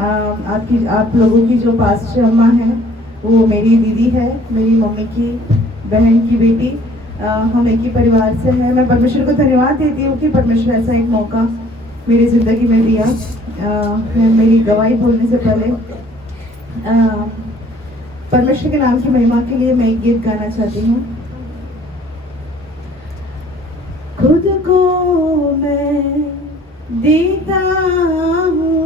आप लोगों की जो पास्टर अम्मा है वो मेरी दीदी है, मेरी मम्मी की बहन की बेटी। हम एक ही परिवार से हैं। मैं परमेश्वर को धन्यवाद देती हूँ कि परमेश्वर ऐसा एक मौका मेरी ज़िंदगी में दिया। मैं मेरी गवाही बोलने से पहले परमेश्वर के नाम की महिमा के लिए मैं एक गीत गाना चाहती हूँ। खुद को मैं देता हूँ,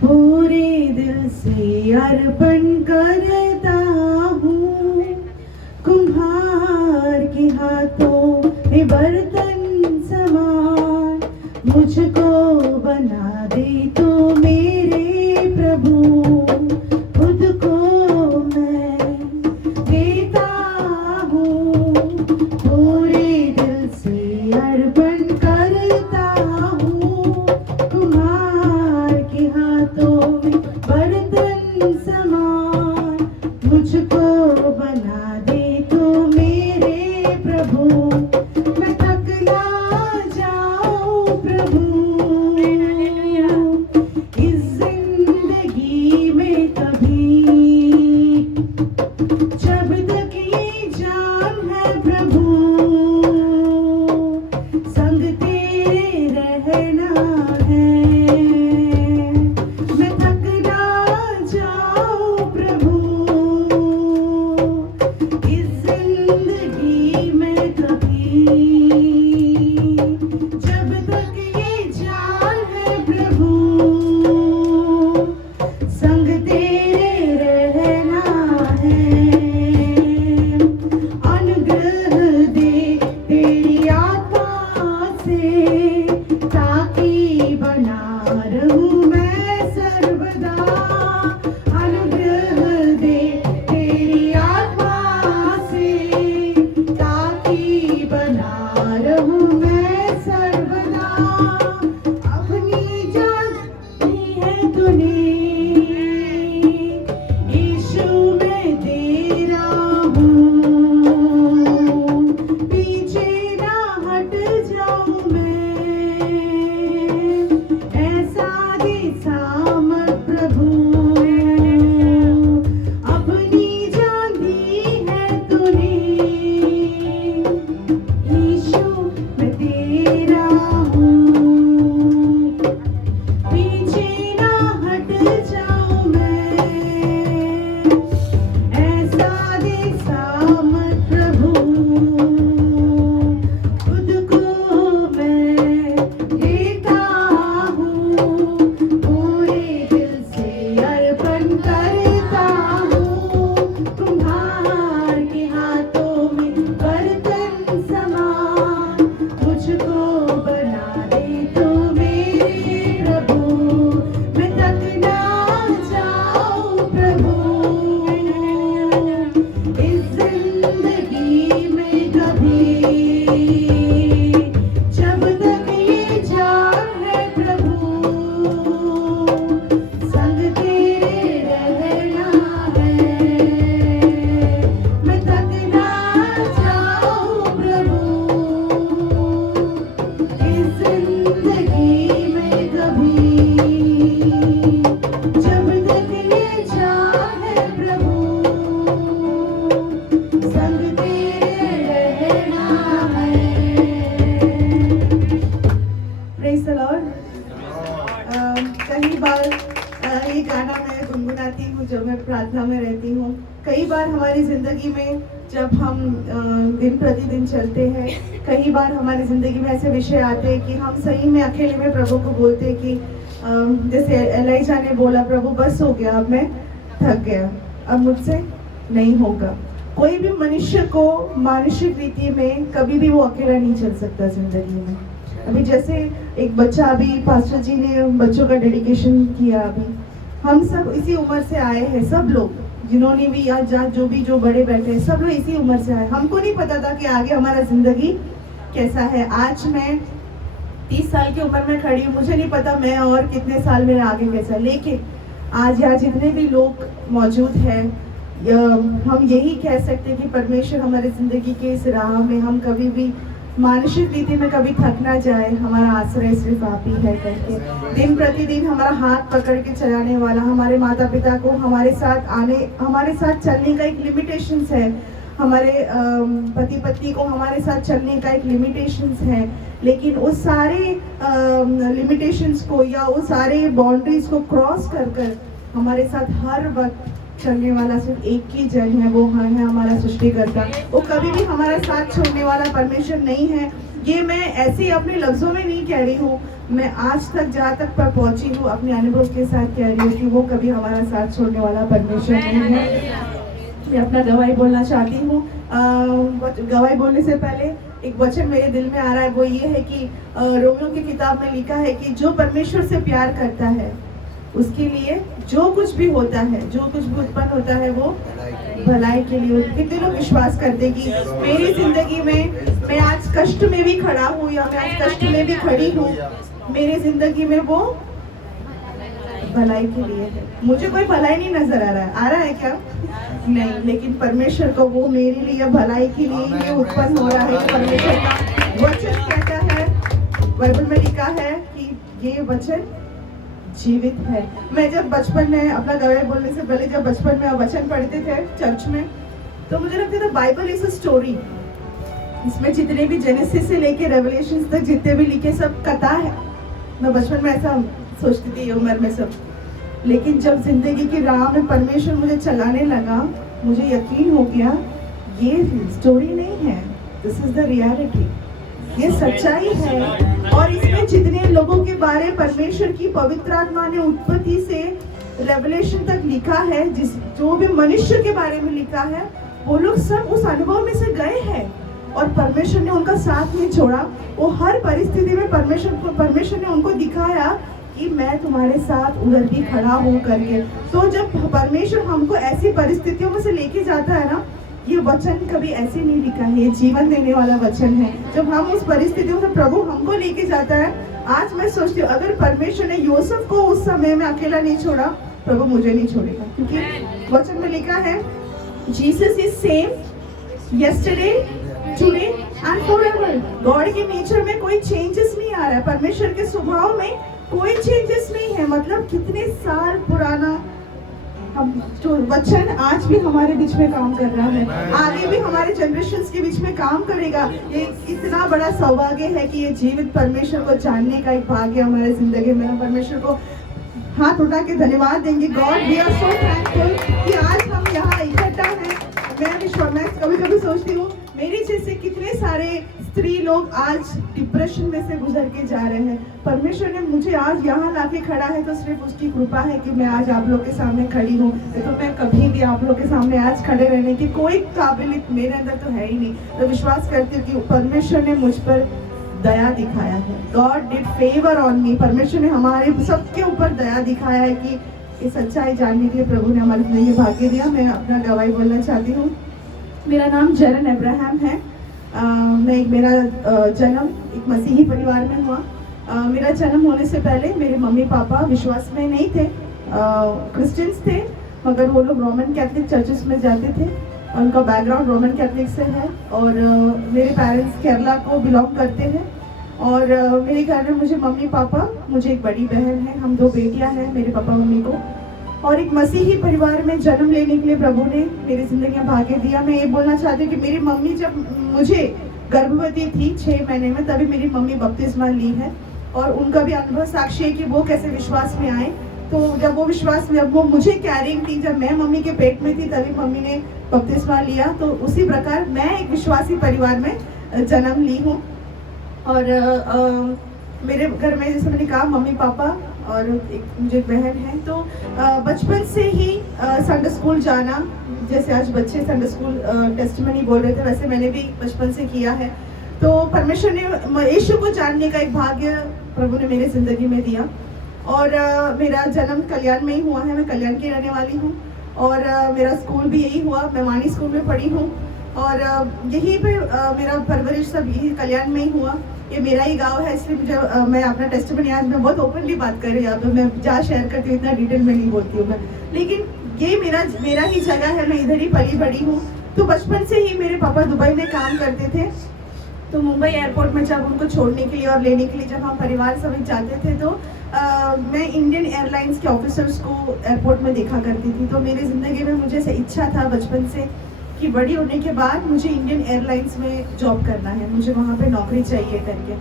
पूरे दिल से अर्पण करता हूँ। कुम्हार के हाथों में बर्तन समान मुझको बना दे तो मेरे प्रभु। खुद को मैं देता हूँ, पूरे दिल से अर्पण करता हूँ। कुम्हार के हाथों में बर्तन समान मुझको बना दे तो मेरे प्रभु। मैं थक ना जाऊं प्रभु इस जिंदगी में कभी, जब तक ये जान है प्रभु संग तेरे रहना है। मैं थक ना जाऊं प्रभु इस जिंदगी में कभी, जब तक ये जान है प्रभु संग तेरे रहना है। अनुग्रह दे तेरी आत्मा से ताकि बना रहूं मैं सर्वदा। अनुग्रह दे तेरी आत्मा से ताकि बना रहूं मैं सर्वदा। अपनी जान दी है तूने यीशु मैं तेरा हूँ, पीछे ना हट जाऊं मैं, ऐसा दे सामर्थ प्रभु। अपनी जान दी है तूने यीशु मैं तेरा हूँ, पीछे ना हट जाऊं मैं, ऐसा दे सामर्थ प्रभु। खुद को मैं देता हूँ, पूरे दिल से अर्पण करता हूँ। कुम्हार के हाथों में बर्तन समान मुझको बना दे तो मेरे प्रभु। मैं थक ना जाऊं प्रभु इस जिंदगी में कभी, जब तक ये जान है प्रभु संग तेरे रहना है। मैं थक ना जाऊं प्रभु इस जिंदगी में कभी, जब तक ये जान है प्रभु संग तेरे रहना है। Praise the Lord. कई बार ये गाना मैं गुनगुनाती हूँ जब मैं प्रार्थना में रहती हूँ। कई बार हमारी ज़िंदगी में जब हम दिन प्रतिदिन चलते हैं, कई बार हमारी ज़िंदगी में ऐसे विषय आते हैं कि हम सही में अकेले में प्रभु को बोलते हैं कि जैसे एलाइजा ने बोला, प्रभु बस हो गया, अब मैं थक गया, अब मुझसे नहीं होगा। कोई भी मनुष्य को मानसिक रीति में कभी भी वो अकेला नहीं चल सकता ज़िंदगी में। अभी जैसे एक बच्चा, अभी पास्टर जी ने बच्चों का डेडिकेशन किया, अभी हम सब इसी उम्र से आए हैं, सब लोग जिन्होंने भी आज जो बड़े बैठे हैं, सब लोग इसी उम्र से आए। हमको नहीं पता था कि आगे हमारा ज़िंदगी कैसा है। आज मैं 30 साल की उम्र में खड़ी हूँ, मुझे नहीं पता मैं और कितने साल मेरा आगे कैसा, लेकिन आज यहाँ जितने भी लोग मौजूद हैं, हम यही कह सकते हैं कि परमेश्वर हमारे ज़िंदगी के इस राह में हम कभी भी मानसिक रीति में कभी थक ना जाए, हमारा आश्रय सिर्फ आप ही है करके दिन प्रतिदिन हमारा हाथ पकड़ के चलाने वाला, हमारे माता पिता को हमारे साथ चलने का एक लिमिटेशंस है, हमारे पति पत्नी को हमारे साथ चलने का एक लिमिटेशंस है, लेकिन उस सारे लिमिटेशंस को या उस सारे बाउंड्रीज को क्रॉस कर कर हमारे साथ हर वक्त चलने वाला सिर्फ एक ही जन है, वो है हमारा सृष्टिकर्ता। वो कभी भी हमारा साथ छोड़ने वाला परमेश्वर नहीं है। ये मैं ऐसे ही अपने लफ्जों में नहीं कह रही हूँ, मैं आज तक जहाँ तक पर पहुँची हूँ अपने अनुभव के साथ कह रही हूँ कि वो कभी हमारा साथ छोड़ने वाला परमेश्वर नहीं है। मैं अपना गवाही बोलना चाहती हूँ। गवाही बोलने से पहले एक वचन मेरे दिल में आ रहा है, वो ये है कि रोमियो की किताब में लिखा है कि जो परमेश्वर से प्यार करता है उसके लिए जो कुछ भी होता है, जो कुछ भी उत्पन्न होता है वो भलाई के लिए। कितने लोग विश्वास करते कि मेरी जिंदगी में मैं आज कष्ट में भी खड़ा हूँ या मैं आज कष्ट में भी खड़ी हूँ, मेरी जिंदगी में वो भलाई के लिए है। मुझे कोई भलाई नहीं नजर आ रहा है क्या? नहीं, लेकिन परमेश्वर को वो मेरे लिए भलाई के लिए ये उत्पन्न हो रहा है। परमेश्वर का वचन कहता है, बाइबल में लिखा है कि ये वचन जीवित है। मैं जब बचपन में, अपना गवाही बोलने से पहले जब बचपन में वचन पढ़ते थे चर्च में, तो मुझे लगता था बाइबल इज अ स्टोरी, इसमें जितने भी जेनेसिस से लेके रेवलेशन तक जितने भी लिखे सब कथा है। मैं बचपन में ऐसा सोचती थी उम्र में सब, लेकिन जब जिंदगी की राह में परमेश्वर मुझे चलाने लगा, मुझे यकीन हो गया ये स्टोरी नहीं है, दिस इज द रियलिटी, ये सच्चाई है। और इसमें जितने लोगों के बारे परमेश्वर की पवित्र आत्मा ने उत्पत्ति से रेवलेशन तक लिखा है, जो भी मनुष्य के बारे में लिखा है, वो लोग सब उस अनुभव में से गए हैं और परमेश्वर ने उनका साथ नहीं छोड़ा। वो हर परिस्थिति में परमेश्वर ने उनको दिखाया कि मैं तुम्हारे साथ उधर भी खड़ा हूँ करके। तो जब परमेश्वर हमको ऐसी परिस्थितियों में से लेके जाता है ना, ये वचन कभी ऐसे नहीं लिखा है, ये जीवन देने वाला वचन है। जब हम उस परिस्थितियों में प्रभु हमको लेके जाता है, आज मैं सोचती हूँ अगर परमेश्वर ने यूसुफ को उस समय में अकेला नहीं छोड़ा, प्रभु मुझे नहीं छोड़ेगा, क्योंकि वचन में लिखा है Jesus is same yesterday today and forever. God के नेचर में कोई चेंजेस नहीं आ रहा है, परमेश्वर के स्वभाव में कोई चेंजेस नहीं है। मतलब कितने साल पुराना हम जो वचन आज भी हमारे बीच में काम कर रहा है, आगे भी हमारे जनरेशंस के बीच में काम करेगा। ये इतना बड़ा सौभाग्य है कि ये जीवित परमेश्वर को जानने का एक भाग्य हमारे जिंदगी में। हम परमेश्वर को हाथ उठा के धन्यवाद देंगे। God we are so thankful कि आज हम यहाँ इकट्ठा हैं। मैं कभी कभी सोचती हूँ मेरी जैसे कितने सारे स्त्री लोग आज डिप्रेशन में से गुजर के जा रहे हैं। परमेश्वर ने मुझे आज यहाँ लाके खड़ा है तो सिर्फ उसकी कृपा है कि मैं आज आप लोग के सामने खड़ी हूँ। तो मैं कभी भी आप लोग के सामने आज खड़े रहने की कोई काबिलियत मेरे अंदर तो है ही नहीं। तो विश्वास करती हूँ कि परमेश्वर ने मुझ पर दया दिखाया है। God did favour on me. परमेश्वर ने हमारे सबके ऊपर दया दिखाया है कि ये सच्चाई जानने के लिए प्रभु ने हमारे लिए भाग्य दिया। मैं अपना गवाही बोलना चाहती हूँ। मेरा नाम जरन अब्राहम है। मेरा जन्म एक मसीही परिवार में हुआ। मेरा जन्म होने से पहले मेरे मम्मी पापा विश्वास में नहीं थे, क्रिश्चियंस थे, मगर वो लोग रोमन कैथलिक चर्चेस में जाते थे। उनका बैकग्राउंड रोमन कैथलिक से है और मेरे पेरेंट्स केरला को बिलोंग करते हैं। और मेरे घर में मुझे मम्मी पापा, मुझे एक बड़ी बहन है, हम 2 बेटियां हैं मेरे पापा मम्मी को। और एक मसीही परिवार में जन्म लेने के लिए प्रभु ने मेरी जिंदगी में भाग्य दिया। मैं ये बोलना चाहती हूँ कि मेरी मम्मी जब मुझे गर्भवती थी 6 महीने में, तभी मेरी मम्मी बपतिस्मा ली है। और उनका भी अनुभव साक्षी है कि वो कैसे विश्वास में आए। तो जब वो विश्वास में, जब वो मुझे कैरिंग थी, जब मैं मम्मी के पेट में थी, तभी मम्मी ने बपतिस्मा लिया। तो उसी प्रकार मैं एक विश्वासी परिवार में जन्म ली हूँ। और मेरे घर में जैसे मैंने कहा मम्मी पापा और एक मुझे बहन है। तो बचपन से ही संडे स्कूल जाना, जैसे आज बच्चे संडे स्कूल टेस्टिमनी बोल रहे थे, वैसे मैंने भी बचपन से किया है। तो परमेश्वर ने यीशु को जानने का एक भाग्य प्रभु ने मेरी जिंदगी में दिया। और मेरा जन्म कल्याण में ही हुआ है, मैं कल्याण की रहने वाली हूँ। और मेरा स्कूल भी यही हुआ, मैं वाणी स्कूल में पढ़ी हूँ। और यहीं पे मेरा परवरिश सब यही कल्याण में ही हुआ। ये मेरा ही गांव है, इसलिए मुझे मैं अपना टेस्टिमनी आज मैं बहुत ओपनली बात कर रही हूँ। यहाँ पे मैं जहाँ शेयर करती हूँ इतना डिटेल में नहीं बोलती हूँ मैं, लेकिन ये मेरा ही जगह है, मैं इधर ही पली बड़ी हूँ। तो बचपन से ही मेरे पापा दुबई में काम करते थे। तो मुंबई एयरपोर्ट में जब उनको छोड़ने के लिए और लेने के लिए जब हम परिवार समेत जाते थे तो मैं इंडियन एयरलाइंस के ऑफिसर्स को एयरपोर्ट में देखा करती थी। तो मेरी ज़िंदगी में मुझे ऐसे इच्छा था बचपन से कि बड़ी होने के बाद मुझे इंडियन एयरलाइंस में जॉब करना है, मुझे वहाँ पे नौकरी चाहिए करके।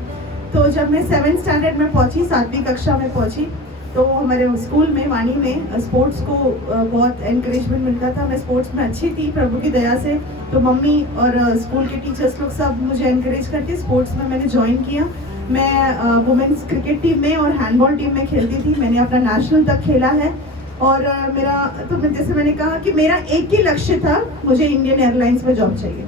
तो जब मैं 7th स्टैंडर्ड में पहुँची, 7वीं कक्षा में पहुँची, तो हमारे स्कूल में वाणी में स्पोर्ट्स को बहुत एनकरेजमेंट मिलता था। मैं स्पोर्ट्स में अच्छी थी प्रभु की दया से, तो मम्मी और स्कूल के टीचर्स लोग सब मुझे एनकरेज करके स्पोर्ट्स में मैंने ज्वाइन किया। मैं वुमेन्स क्रिकेट टीम में और हैंडबॉल टीम में खेलती थी। मैंने अपना नेशनल तक खेला है। और मेरा तो जैसे मैंने कहा कि मेरा एक ही लक्ष्य था, मुझे इंडियन एयरलाइंस में जॉब चाहिए।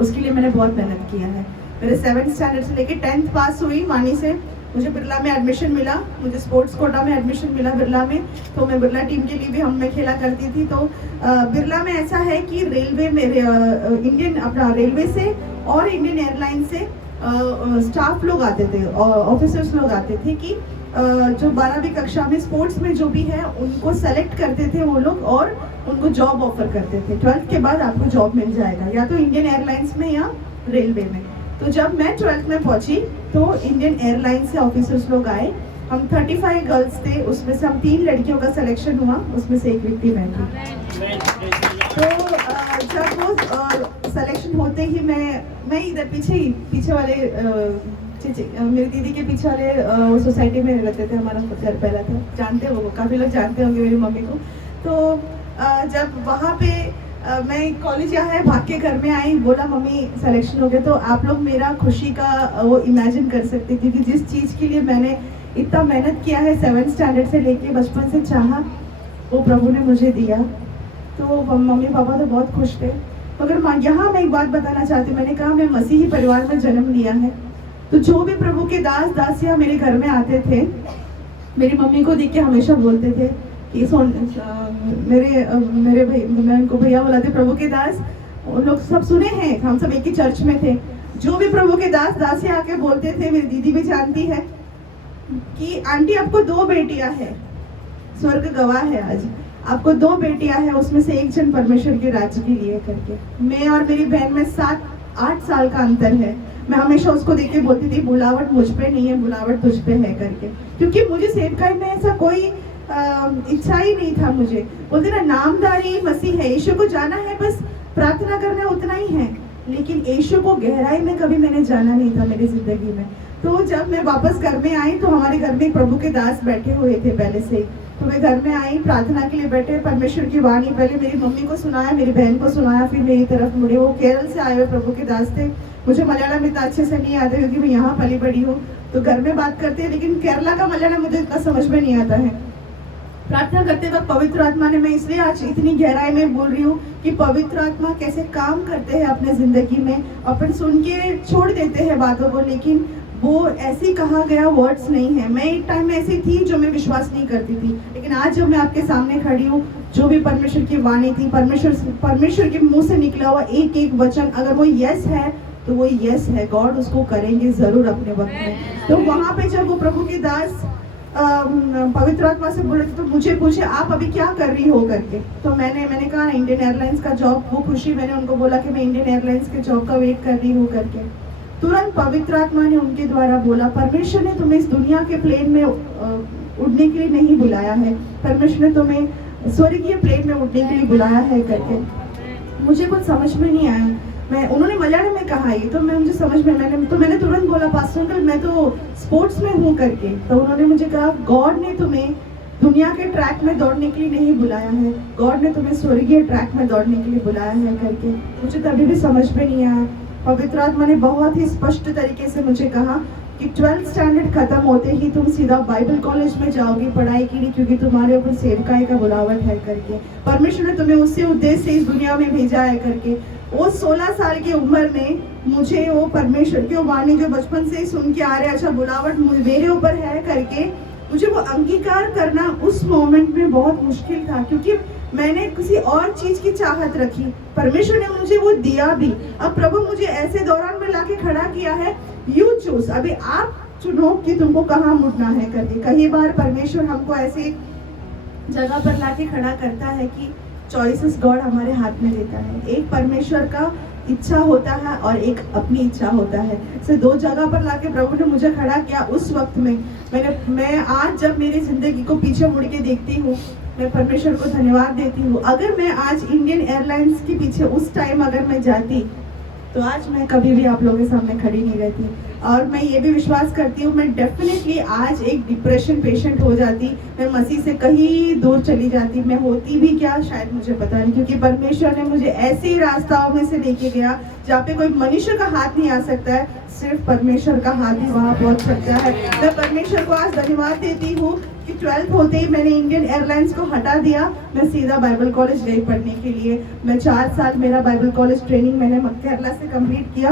उसके लिए मैंने बहुत मेहनत किया है। मेरे 7th स्टैंडर्ड से लेके 10th पास हुई वाणी से, मुझे बिरला में एडमिशन मिला, मुझे स्पोर्ट्स कोटा में एडमिशन मिला बिरला में। तो मैं बिरला टीम के लिए भी मैं खेला करती थी। तो बिरला में ऐसा है कि रेलवे में इंडियन अपना रेलवे से और इंडियन एयरलाइन से स्टाफ लोग आते थे, ऑफिसर्स लोग आते थे कि जो 12वीं कक्षा में स्पोर्ट्स में जो भी है उनको सेलेक्ट करते थे वो लोग और उनको जॉब ऑफर करते थे। 12th के बाद आपको जॉब मिल जाएगा या तो इंडियन एयरलाइंस में या रेलवे में। तो जब मैं 12th में पहुंची तो इंडियन एयरलाइंस से ऑफिसर्स लोग आए। हम 35 गर्ल्स थे, उसमें से हम 3 लड़कियों का सिलेक्शन हुआ, उसमें से एक व्यक्ति मैं थी। तो जब वो सिलेक्शन होते ही मैं इधर पीछे वाले मेरी दीदी के पीछे वाले सोसाइटी में रहते थे, हमारा घर पहला था, जानते हो, काफ़ी लोग जानते होंगे मेरी मम्मी को। तो जब वहाँ पे मैं कॉलेज आया है, भाग के घर में आई, बोला मम्मी सिलेक्शन हो गया। तो आप लोग मेरा खुशी का वो इमेजिन कर सकते, क्योंकि जिस चीज़ के लिए मैंने इतना मेहनत किया है 7th स्टैंडर्ड से लेके, बचपन से चाहा, वो प्रभु ने मुझे दिया। तो मम्मी पापा तो बहुत खुश थे। मगर यहाँ मैं एक बात बताना चाहती हूँ, मैंने कहा मैं मसीही परिवार में जन्म लिया है, तो जो भी प्रभु के दास दासियाँ मेरे घर में आते थे, मेरी मम्मी को देख के हमेशा बोलते थे कि मेरे भाई, मैं उनको भैया बुलाते, प्रभु के दास, उन लोग सब सुने हैं, हम सब एक ही चर्च में थे। जो भी प्रभु के दास दासियाँ आके बोलते थे, मेरी दीदी भी जानती है कि आंटी आपको 2 बेटियां हैं, स्वर्ग गवाह है आज, आपको 2 बेटियां हैं, उसमें से एक जन परमेश्वर के राज्य के लिए करके। मैं और मेरी बहन में 7-8 साल का अंतर है। मैं हमेशा उसको देख के बोलती थी बुलावट मुझ पे नहीं है, बुलावट तुझ पे है करके, क्योंकि मुझे सेवकाई में ऐसा कोई इच्छा ही नहीं था। मुझे बोलते ना, नामदारी मसीह है, यीशु को जाना है, बस प्रार्थना करना उतना ही है, लेकिन यीशु को गहराई में कभी मैंने जाना नहीं था मेरी जिंदगी में। तो जब मैं वापस घर में आई तो हमारे घर में प्रभु के दास बैठे हुए थे पहले से। तो मैं घर में आई, प्रार्थना के लिए बैठे, परमेश्वर की वाणी पहले मेरी मम्मी को सुनाया, मेरी बहन को सुनाया, फिर मेरी तरफ मुड़े। वो केरल से आए हुए प्रभु के दास थे। मुझे मलयालम इतना अच्छे से नहीं आता क्योंकि मैं यहाँ पली बड़ी हूँ, तो घर में बात करते हैं, लेकिन केरला का मलयालम मुझे इतना समझ में नहीं आता है। प्रार्थना करते वक्त पवित्र आत्मा ने, मैं इसलिए आज इतनी गहराई में बोल रही हूँ कि पवित्र आत्मा कैसे काम करते हैं अपने जिंदगी में। अपन सुन के छोड़ देते हैं बातों को, लेकिन वो ऐसी कहा गया वर्ड्स नहीं है। मैं एक टाइम में ऐसी थी जो मैं विश्वास नहीं करती थी, लेकिन आज जब मैं आपके सामने खड़ी हूँ, जो भी परमेश्वर की वाणी थी, परमेश्वर के मुंह से निकला हुआ एक एक वचन, अगर वो यस है तो वो यस है, गॉड उसको करेंगे जरूर अपने वक्त में। तो वहाँ पे जब वो प्रभु के दास पवित्र आत्मा से बोले तो मुझे पूछे आप अभी क्या कर रही हो करके, तो मैंने कहा इंडियन एयरलाइंस का जॉब। वो खुशी, मैंने उनको बोला कि मैं इंडियन एयरलाइंस के जॉब का वेट कर रही हूँ करके। तुरंत पवित्र आत्मा ने उनके द्वारा बोला, परमेश्वर ने तुम्हें इस दुनिया के प्लेन में उड़ने के लिए नहीं बुलाया है, परमेश्वर ने तुम्हें स्वर्गीय प्लेन में उड़ने के लिए बुलाया है करके। मुझे कुछ समझ में नहीं आया, उन्होंने मलयालम में कहा ये, तो मुझे समझ में, मैंने तुरंत बोला पास्टर अंकल मैं तो स्पोर्ट्स में हूँ करके। तो उन्होंने मुझे कहा गॉड ने तुम्हें दुनिया के ट्रैक में दौड़ने के लिए नहीं बुलाया है, गॉड ने तुम्हें स्वर्गीय ट्रैक में दौड़ने के लिए बुलाया है करके। मुझे तभी भी समझ में नहीं आया। पवित्र आत्मा ने बहुत ही स्पष्ट तरीके से मुझे कहा कि 12th स्टैंडर्ड खत्म होते ही तुम सीधा बाइबल कॉलेज में जाओगी पढ़ाई के लिए, क्योंकि तुम्हारे ऊपर सेवकाई का बुलावट है करके। परमेश्वर ने तुम्हें उसी उद्देश्य से इस दुनिया में भेजा है करके। वो 16 साल की उम्र में मुझे वो परमेश्वर की वाणी जो बचपन से ही सुन के आ रहे, अच्छा बुलावट मेरे ऊपर है करके, मुझे वो अंगीकार करना उस मोमेंट में बहुत मुश्किल था, क्योंकि मैंने किसी और चीज की चाहत रखी। परमेश्वर ने मुझे वो दिया भी। अब प्रभु मुझे ऐसे दौरान में लाके खड़ा किया है, यू चूज, अभी आप चुनो कि तुमको कहाँ मुड़ना है करके। कई बार परमेश्वर हमको ऐसे जगह पर लाके खड़ा करता है कि चॉइसेस गॉड हमारे हाथ में देता है। एक परमेश्वर का इच्छा होता है और एक अपनी इच्छा होता है। से दो जगह पर लाके प्रभु ने मुझे खड़ा किया उस वक्त में। मैं आज जब मेरी ज़िंदगी को पीछे मुड़ के देखती हूँ, मैं परमेश्वर को धन्यवाद देती हूँ। अगर मैं आज इंडियन एयरलाइंस के पीछे उस टाइम अगर मैं जाती, तो आज मैं कभी भी आप लोगों के सामने खड़ी नहीं रहती। और मैं ये भी विश्वास करती हूँ, मैं डेफिनेटली आज एक डिप्रेशन पेशेंट हो जाती, मैं मसीह से कहीं दूर चली जाती। मैं होती भी क्या शायद मुझे पता नहीं, क्योंकि परमेश्वर ने मुझे ऐसे ही रास्ताओं में से लेके गया जहाँ पे कोई मनुष्य का हाथ नहीं आ सकता है, सिर्फ परमेश्वर का हाथ ही वहाँ पहुँच सकता है। मैं परमेश्वर को आज धन्यवाद देती हूँ कि 12th होते ही मैंने इंडियन एयरलाइंस को हटा दिया, मैं सीधा बाइबल कॉलेज गई पढ़ने के लिए। मैं 4 साल मेरा बाइबल कॉलेज ट्रेनिंग मैंने केरला से कंप्लीट किया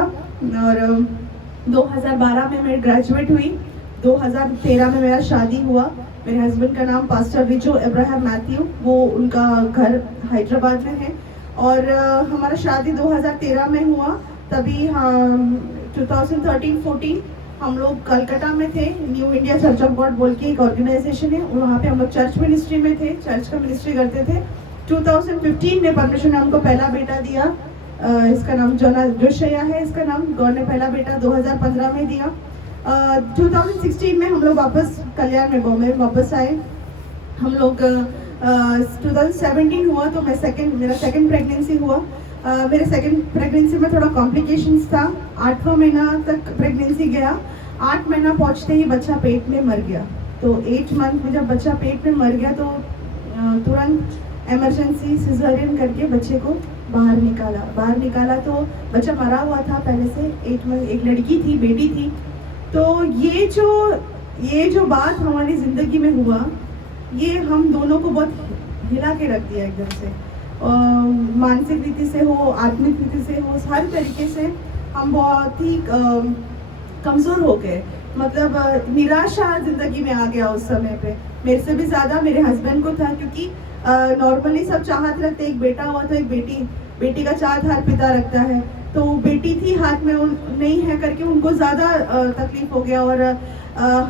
और 2012 में मैं ग्रेजुएट हुई। 2013 में मेरा शादी हुआ। मेरे हस्बैंड का नाम पास्टर रिजो अब्राहम मैथ्यू, वो उनका घर हैदराबाद में है। और हमारा शादी 2013 में हुआ। तभी हम 2013-14 हम लोग कलकत्ता में थे। New India church of God बोल के एक ऑर्गेनाइजेशन है, वहाँ पे हम लोग चर्च मिनिस्ट्री में थे, चर्च का मिनिस्ट्री करते थे। 2015 में परमेश्वर ने हमको पहला बेटा दिया, इसका नाम जोशया है इसका नाम। गॉड ने पहला बेटा 2015 में दिया। 2016 में हम लोग वापस कल्याण में बॉम्बे वापस आए। हम लोग 2017 हुआ तो मेरा सेकंड प्रेगनेंसी हुआ। मेरे सेकंड प्रेगनेंसी में थोड़ा कॉम्प्लिकेशंस था। 8वां महीना तक प्रेगनेंसी गया। 8 महीना पहुंचते ही बच्चा पेट में मर गया। तो 8 मंथ में जब बच्चा पेट में मर गया तो तुरंत इमरजेंसी सिजेरियन करके बच्चे को बाहर निकाला तो बच्चा मरा हुआ था पहले से। 8 मंथ एक लड़की थी, बेटी थी। तो ये जो बात हमारी ज़िंदगी में हुआ, ये हम दोनों को बहुत हिला के रख दिया एकदम से। मानसिक रीति से हो, आत्मिक रीति से हो, हर तरीके से हम बहुत ही कमज़ोर हो गए। मतलब निराशा ज़िंदगी में आ गया उस समय पे। मेरे से भी ज़्यादा मेरे हस्बैंड को था, क्योंकि नॉर्मली सब चाहत रखते, एक बेटा हुआ तो एक बेटी का चाहत हर पिता रखता है। तो बेटी थी हाथ में नहीं है करके उनको ज़्यादा तकलीफ हो गया। और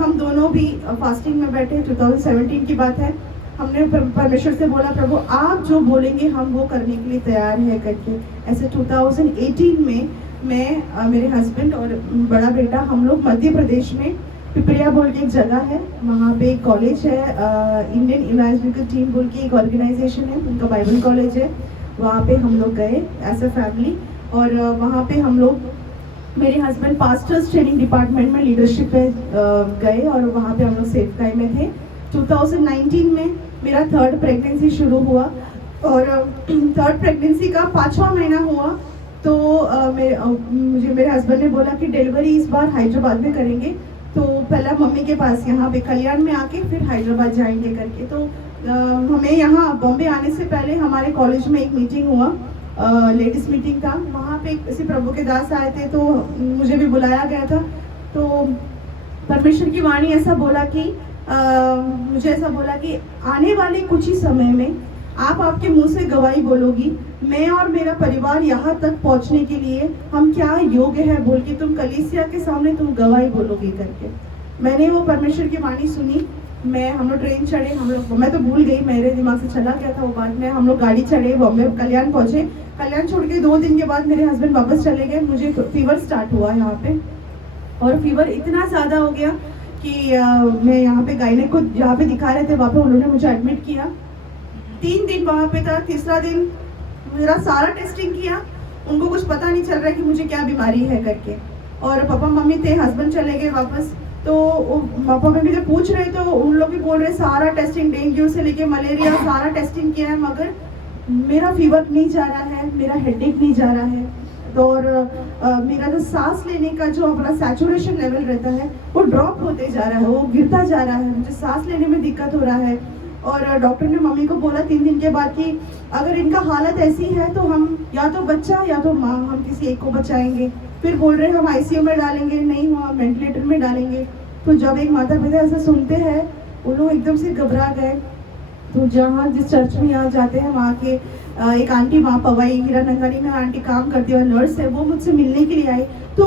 हम दोनों भी फास्टिंग में बैठे। 2017 की बात है। हमने परमेश्वर से बोला, प्रभु आप जो बोलेंगे हम वो करने के लिए तैयार है करके। ऐसे 2018 में मैं मेरे हस्बैंड और बड़ा बेटा हम लोग मध्य प्रदेश में पिपरिया बोल के एक जगह है, वहाँ पे एक कॉलेज है, इंडियन इवेंजेलिकल टीम बोल के एक ऑर्गेनाइजेशन है, उनका बाइबल कॉलेज है। वहाँ पे हम लोग गए एज अ फैमिली। और वहाँ पे हम लोग, मेरे हस्बैंड पास्टर्स ट्रेनिंग डिपार्टमेंट में लीडरशिप पे गए और वहाँ पे हम लोग सेवकाई में थे। 2019 में मेरा 3rd प्रेगनेंसी शुरू हुआ और 3rd प्रेगनेंसी का 5वां महीना हुआ तो मेरे हस्बैंड ने बोला कि डिलीवरी इस बार हैदराबाद में करेंगे, तो पहला मम्मी के पास यहाँ पे कल्याण में आके फिर हैदराबाद जाएंगे करके। तो हमें यहाँ बॉम्बे आने से पहले हमारे कॉलेज में एक मीटिंग हुआ, लेडीज़ मीटिंग था। वहाँ पे किसी प्रभु के दास आए थे तो मुझे भी बुलाया गया था। तो परमेश्वर की वाणी ऐसा बोला कि मुझे ऐसा बोला कि आने वाले कुछ ही समय में आप आपके मुंह से गवाही बोलोगी, मैं और मेरा परिवार यहाँ तक पहुँचने के लिए हम क्या योग्य है बोल के तुम कलीसिया के सामने तुम गवाही बोलोगी करके। मैंने वो परमेश्वर की वाणी सुनी। हम लोग ट्रेन चढ़े, मैं तो भूल गई, मेरे दिमाग से चला गया था वो बात में। हम लोग गाड़ी चढ़े, बॉम्बे कल्याण पहुँचे। कल्याण छोड़ के 2 दिन के बाद मेरे हस्बैंड वापस चले गए। मुझे फीवर स्टार्ट हुआ यहाँ पे, और फीवर इतना ज़्यादा हो गया कि मैं यहाँ पे गायनेक को जहाँ पे दिखा रहे थे वहाँ पे उन्होंने मुझे एडमिट किया। 3 दिन वहाँ पे था। तीसरा दिन मेरा सारा टेस्टिंग किया, उनको कुछ पता नहीं चल रहा कि मुझे क्या बीमारी है करके। और पापा मम्मी थे, हस्बैंड चले गए वापस। तो पापा मम्मी जब पूछ रहे तो उन लोग भी बोल रहे सारा टेस्टिंग, डेंगू से लेके मलेरिया सारा टेस्टिंग किया है, मगर मेरा फीवर नहीं जा रहा है, मेरा हेडेक नहीं जा रहा है। और मेरा जो सांस लेने का जो अपना सैचुरेशन लेवल रहता है वो ड्रॉप होते जा रहा है, वो गिरता जा रहा है, मुझे सांस लेने में दिक्कत हो रहा है। और डॉक्टर ने मम्मी को बोला 3 दिन के बाद कि अगर इनका हालत ऐसी है तो हम या तो बच्चा या तो माँ, हम किसी एक को बचाएंगे। फिर बोल रहे हम आईसीयू में डालेंगे, नहीं हुआ वेंटिलेटर में डालेंगे। तो जब एक माता पिता ऐसा सुनते हैं वो लोग एकदम से घबरा गए। तो जहाँ जिस चर्च में यहाँ जाते हैं वहाँ के एक आंटी, वहाँ पवाई हीरानंदानी में आंटी काम करती है, नर्स है, वो मुझसे मिलने के लिए आई। तो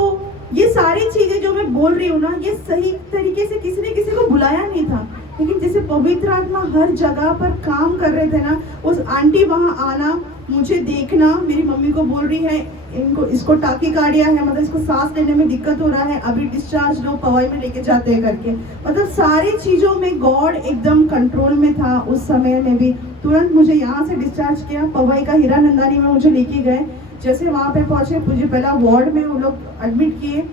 ये सारी चीज़ें जो मैं बोल रही हूँ ना, ये सही तरीके से किसी ने किसी को बुलाया नहीं था। लेकिन जैसे पवित्र आत्मा हर जगह पर काम कर रहे थे ना, उस आंटी वहाँ आना, मुझे देखना, मेरी मम्मी को बोल रही है इनको इसको टाकीकार्डिया है, मतलब इसको सांस लेने में दिक्कत हो रहा है, अभी डिस्चार्ज लो, पवाई में लेके जाते हैं करके। मतलब सारी चीज़ों में गॉड एकदम कंट्रोल में था। उस समय में भी तुरंत मुझे यहाँ से डिस्चार्ज किया, पवाई का हीरानंदानी में मुझे लेके गए। जैसे वहाँ पे पहुँचे, मुझे पहला वार्ड में वो लोग एडमिट किए।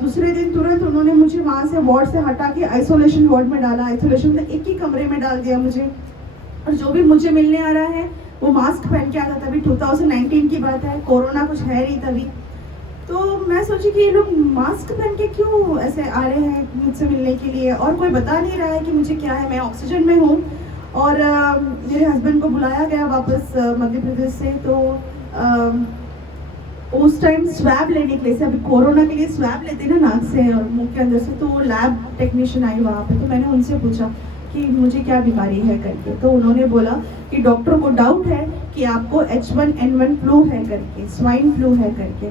दूसरे दिन तुरंत उन्होंने मुझे वहाँ से वार्ड से हटा के आइसोलेशन वार्ड में डाला। आइसोलेशन से एक ही कमरे में डाल दिया मुझे, और जो भी मुझे मिलने आ रहा है वो मास्क पहन के आता था। तभी 2019 की बात है, कोरोना कुछ है नहीं तभी। तो मैं सोची कि ये लोग मास्क पहन के क्यों ऐसे आ रहे हैं मुझसे मिलने के लिए, और कोई बता नहीं रहा है कि मुझे क्या है। मैं ऑक्सीजन में हूँ, और मेरे हस्बैंड को बुलाया गया वापस मध्य प्रदेश से। तो उस टाइम स्वैब लेने के लिए, अभी कोरोना के लिए स्वैब लेते ना नाक से और मुंह के अंदर से, तो वो लैब टेक्नीशियन आई वहाँ पे। तो मैंने उनसे पूछा कि मुझे क्या बीमारी है करके। तो उन्होंने बोला कि डॉक्टर को डाउट है कि आपको H1N1 फ्लू है करके, स्वाइन फ्लू है करके।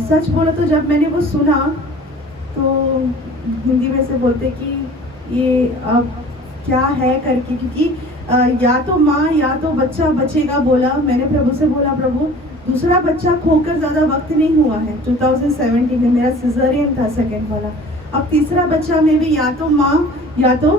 सच बोला तो जब मैंने वो सुना तो हिंदी में से बोलते कि ये अब क्या है करके, क्योंकि या तो माँ या तो बच्चा बचेगा बोला। मैंने प्रभु से बोला, प्रभु दूसरा बच्चा खोकर ज़्यादा वक्त नहीं हुआ है, 2017 में मेरा सिजेरियन था सेकेंड वाला। अब तीसरा बच्चा में भी या तो माँ या तो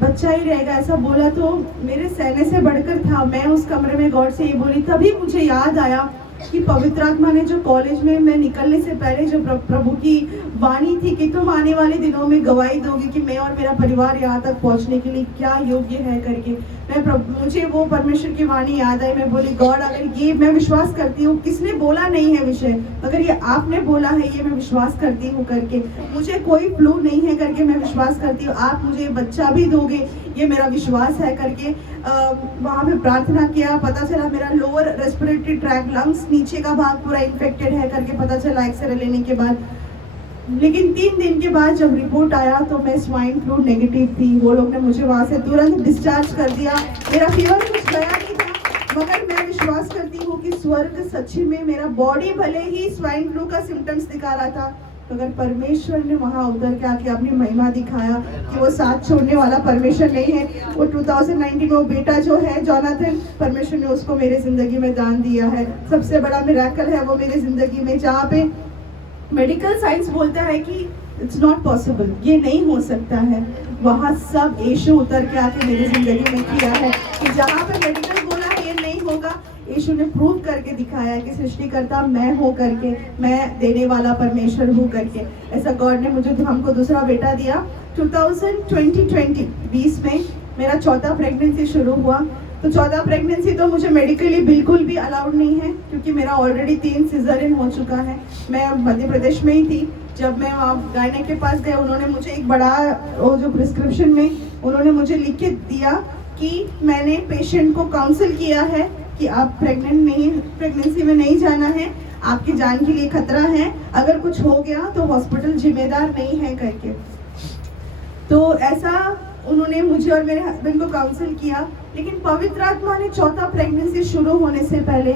बच्चा ही रहेगा, ऐसा बोला। तो मेरे सहने से बढ़कर था। मैं उस कमरे में गॉड से ये बोली, तभी मुझे याद आया कि पवित्र आत्मा ने जो कॉलेज में मैं निकलने से पहले जो प्रभु की वाणी थी कि तुम आने वाले दिनों में गवाही दोगे कि मैं और मेरा परिवार यहाँ तक पहुँचने के लिए क्या योग्य है करके। मुझे वो परमेश्वर की वाणी याद आई। मैं बोली, गॉड अगर ये मैं विश्वास करती हूँ, किसने बोला नहीं है विषय, अगर ये आपने बोला है ये मैं विश्वास करती हूँ करके। मुझे कोई फ्लू नहीं है करके मैं विश्वास करती हूँ, आप मुझे बच्चा भी दोगे ये मेरा विश्वास है करके। वहाँ पे प्रार्थना किया, पता चला मेरा लोअर रेस्पिरेटरी ट्रैक, लंग्स नीचे का भाग पूरा इन्फेक्टेड है करके पता चला एक्सरे लेने के बाद। लेकिन 3 दिन के बाद जब रिपोर्ट आया तो मैं स्वाइन फ्लू नेगेटिव थी। वो लोग ने मुझे वहाँ से तुरंत डिस्चार्ज कर दिया। मेरा फीवर कुछ गया नहीं था, मगर मैं विश्वास करती हूँ कि स्वर्ग सच्ची में, मेरा बॉडी भले ही स्वाइन फ्लू का सिम्टम्स दिखा रहा था, मगर परमेश्वर ने वहाँ उतर के आके अपनी महिमा दिखाया कि वो साथ छोड़ने वाला परमेश्वर नहीं है। वो 2019 में वो बेटा जो है जोनाथन, परमेश्वर ने उसको मेरे जिंदगी में दान दिया है। सबसे बड़ा मिरेकल है वो मेरे जिंदगी में, जहाँ पे मेडिकल साइंस बोलता है कि इट्स नॉट पॉसिबल, ये नहीं हो सकता है, वहाँ सब यीशु उतर के आके मेरी जिंदगी में किया है कि जहाँ पे मेडिकल बोला है ये नहीं होगा, यीशु ने प्रूव करके दिखाया है कि सृष्टिकर्ता मैं हूँ करके, मैं देने वाला परमेश्वर हूँ करके। ऐसा गॉड ने मुझे हमको दूसरा बेटा दिया। 2020 में मेरा चौथा प्रेगनेंसी शुरू हुआ। तो चौथा प्रेगनेंसी तो मुझे मेडिकली बिल्कुल भी अलाउड नहीं है, क्योंकि मेरा ऑलरेडी 3 सिजरियन हो चुका है। मैं मध्य प्रदेश में ही थी। जब मैं वहाँ गायनेक के पास गए, उन्होंने मुझे एक बड़ा वो जो प्रिस्क्रिप्शन में उन्होंने मुझे लिख के दिया कि मैंने पेशेंट को काउंसिल किया है कि आप प्रेगनेंसी में नहीं जाना है, आपकी जान के लिए खतरा है, अगर कुछ हो गया तो हॉस्पिटल जिम्मेदार नहीं है करके। तो ऐसा उन्होंने मुझे और मेरे हस्बैंड को काउंसिल किया। लेकिन पवित्र आत्मा ने चौथा प्रेगनेंसी शुरू होने से पहले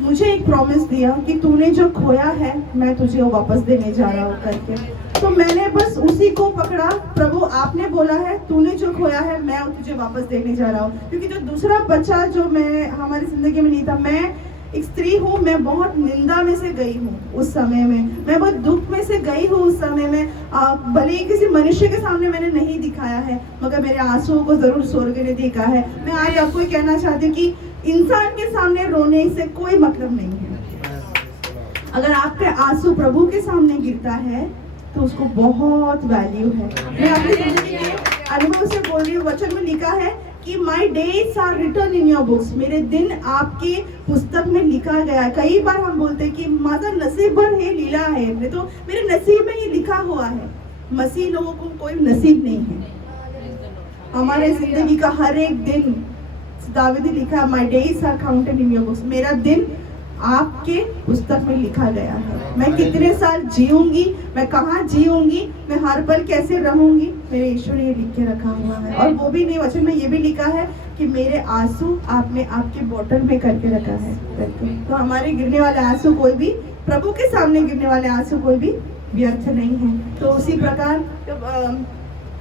मुझे एक प्रॉमिस दिया कि तूने जो खोया है मैं तुझे वो वापस देने जा रहा हूँ करके। तो मैंने बस उसी को पकड़ा, प्रभु आपने बोला है तूने जो खोया है मैं तुझे वापस देने जा रहा हूँ। क्योंकि जो दूसरा बच्चा जो मैं हमारी जिंदगी में नहीं था, मैं एक स्त्री हूँ, मैं बहुत निंदा में से गई हूँ उस समय में, मैं बहुत दुख में से गई हूँ उस समय में। भले ही किसी मनुष्य के सामने मैंने नहीं दिखाया है, मगर मेरे आंसुओं को जरूर स्वर्ग ने देखा है। मैं आज आपको ये कहना चाहती हूँ कि इंसान के सामने रोने से कोई मतलब नहीं है। अगर आपके आंसू प्रभु के सामने गिरता है तो उसको बहुत वैल्यू है। मैं अपनी जिंदगी के अनुभव से बोल रही हूँ। वचन में लिखा है कि my days are return in your books, मेरे दिन आपके पुस्तक में लिखा गया है। कई बार हम बोलते हैं कि माता नसीब भर है, लीला है, तो मेरे नसीब में ये लिखा हुआ है। मसीह लोगों को कोई नसीब नहीं है। हमारे जिंदगी का हर एक दिन, दावीद ने लिखा, my days are counted in your books, मेरा दिन आपके पुस्तक में लिखा गया है। मैं कितने साल जीऊंगी, मैं कहाँ जीऊंगी, मैं हर पल कैसे रहूंगी, मेरे ईश्वर ने ये लिख के रखा हुआ है। और वो भी नहीं, वचन में ये भी लिखा है कि मेरे आंसू आपने आपके बोतल में करके रखा है करके। तो हमारे गिरने वाले आंसू कोई भी, प्रभु के सामने गिरने वाले आंसू कोई भी व्यर्थ नहीं है। तो उसी प्रकार जब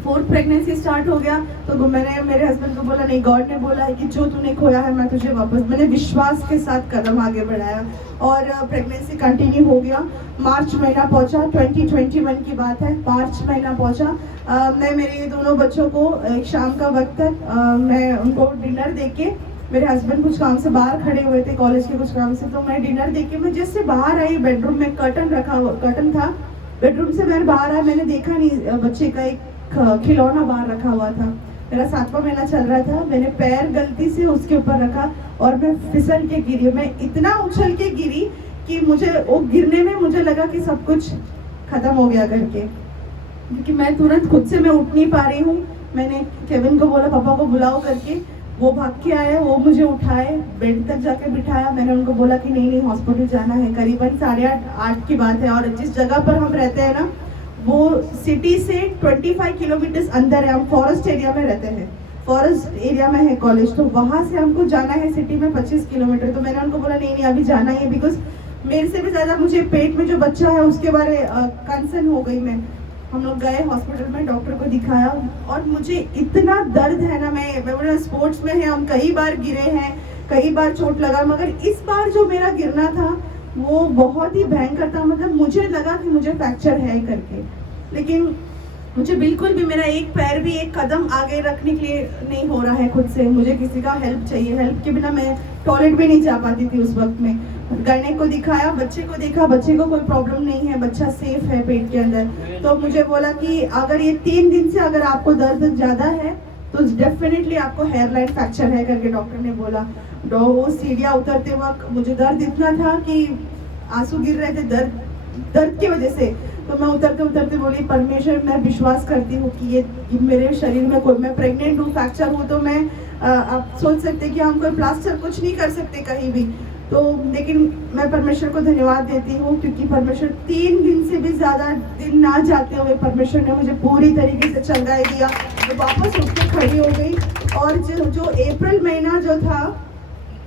फोर्थ प्रेगनेंसी स्टार्ट हो गया तो मैंने मेरे हस्बैंड को बोला नहीं, गॉड ने बोला है कि जो तूने खोया है मैं तुझे वापस, मैंने विश्वास के साथ कदम आगे बढ़ाया और प्रेगनेंसी कंटिन्यू हो गया। मार्च महीना पहुंचा, 2021 की बात है, मार्च महीना पहुंचा। मैं मेरे दोनों बच्चों को एक शाम का वक्त तक मैं उनको डिनर दे के, मेरे हस्बैंड कुछ काम से बाहर खड़े हुए थे कॉलेज के कुछ काम से, तो मैं डिनर दे के मैं जैसे बाहर आई, बेडरूम में कर्टन था, बेडरूम से मैंने बाहर आया, मैंने देखा नहीं बच्चे का एक खिलौना बाहर रखा हुआ था। मेरा 7वां महीना चल रहा था, मैंने पैर गलती से उसके ऊपर रखा और मैं फिसल के गिरी। मैं इतना उछल के गिरी कि मुझे वो गिरने में मुझे लगा कि सब कुछ खत्म हो गया करके, क्योंकि मैं तुरंत खुद से मैं उठ नहीं पा रही हूँ। मैंने केविन को बोला पापा को बुलाओ करके, वो भाग के आए, वो मुझे उठाए, बेड तक जाके बिठाया। मैंने उनको बोला कि नहीं नहीं हॉस्पिटल जाना है। करीबन 8:30 की बात है और जिस जगह पर हम रहते हैं ना वो सिटी से 25 किलोमीटर अंदर है, हम फॉरेस्ट एरिया में रहते हैं, फॉरेस्ट एरिया में है कॉलेज, तो वहाँ से हमको जाना है सिटी में 25 किलोमीटर। तो मैंने उनको बोला नहीं नहीं अभी जाना ही है, बिकॉज मेरे से भी ज़्यादा मुझे पेट में जो बच्चा है उसके बारे कंसर्न हो गई मैं। हम लोग गए हॉस्पिटल में, डॉक्टर को दिखाया और मुझे इतना दर्द है ना, मैं बोला स्पोर्ट्स में है, हम कई बार गिरे हैं, कई बार चोट लगा, मगर इस बार जो मेरा गिरना था वो बहुत ही भयंकर था। मतलब मुझे लगा कि मुझे फ्रैक्चर है करके, लेकिन मुझे बिल्कुल भी मेरा एक पैर भी एक कदम आगे रखने के लिए नहीं हो रहा है खुद से। मुझे किसी का हेल्प चाहिए, हेल्प के बिना मैं टॉयलेट भी नहीं जा पाती थी उस वक्त में। गायनेक को दिखाया, बच्चे को देखा, बच्चे को कोई प्रॉब्लम नहीं है, बच्चा सेफ है पेट के अंदर। तो मुझे बोला कि अगर ये 3 दिन से अगर आपको दर्द ज़्यादा है तो डेफिनेटली आपको हेयरलाइन फ्रैक्चर है करके डॉक्टर ने बोला। वो सीढ़ियाँ उतरते वक्त मुझे दर्द इतना था कि आंसू गिर रहे थे दर्द की वजह से। तो मैं उतरते उतरते बोली परमेश्वर मैं विश्वास करती हूँ कि ये मेरे शरीर में कोई, मैं प्रेग्नेंट हूँ, फ्रैक्चर हूँ, तो मैं आप सोच सकते कि हम कोई प्लास्टर कुछ नहीं कर सकते कहीं भी। तो लेकिन मैं परमेश्वर को धन्यवाद देती हूँ क्योंकि परमेश्वर 3 दिन से भी ज़्यादा दिन ना जाते हुए परमेश्वर ने मुझे पूरी तरीके से चंगाई दिया। मैं वापस उठ के खड़ी हो गई और जो अप्रैल महीना जो था,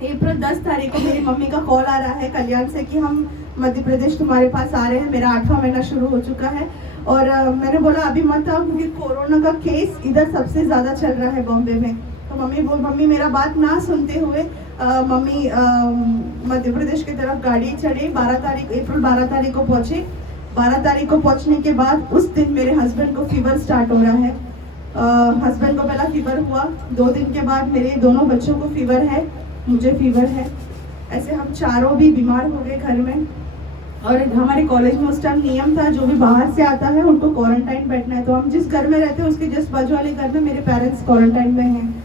अप्रैल 10 तारीख को मेरी मम्मी का कॉल आ रहा है कल्याण से कि हम मध्य प्रदेश तुम्हारे पास आ रहे हैं, मेरा 8वां महीना शुरू हो चुका है। और मैंने बोला अभी मत आओ क्योंकि कोरोना का केस इधर सबसे ज़्यादा चल रहा है बॉम्बे में। तो मम्मी मेरा बात ना सुनते हुए मम्मी मध्य प्रदेश की तरफ गाड़ी चढ़े। अप्रैल 12 तारीख को पहुँचे। 12 तारीख को पहुँचने के बाद उस दिन मेरे हस्बैंड को फीवर स्टार्ट हो रहा है। हस्बैंड को पहला फीवर हुआ, 2 दिन के बाद मेरे दोनों बच्चों को फीवर है, मुझे फीवर है। ऐसे हम चारों भी बीमार हो गए घर में। और हमारे कॉलेज में उस टाइम नियम था जो भी बाहर से आता है उनको क्वारंटाइन बैठना है। तो हम जिस घर में रहते हैं उसके जस्ट बाजू वाले घर में मेरे पेरेंट्स क्वारंटाइन में हैं।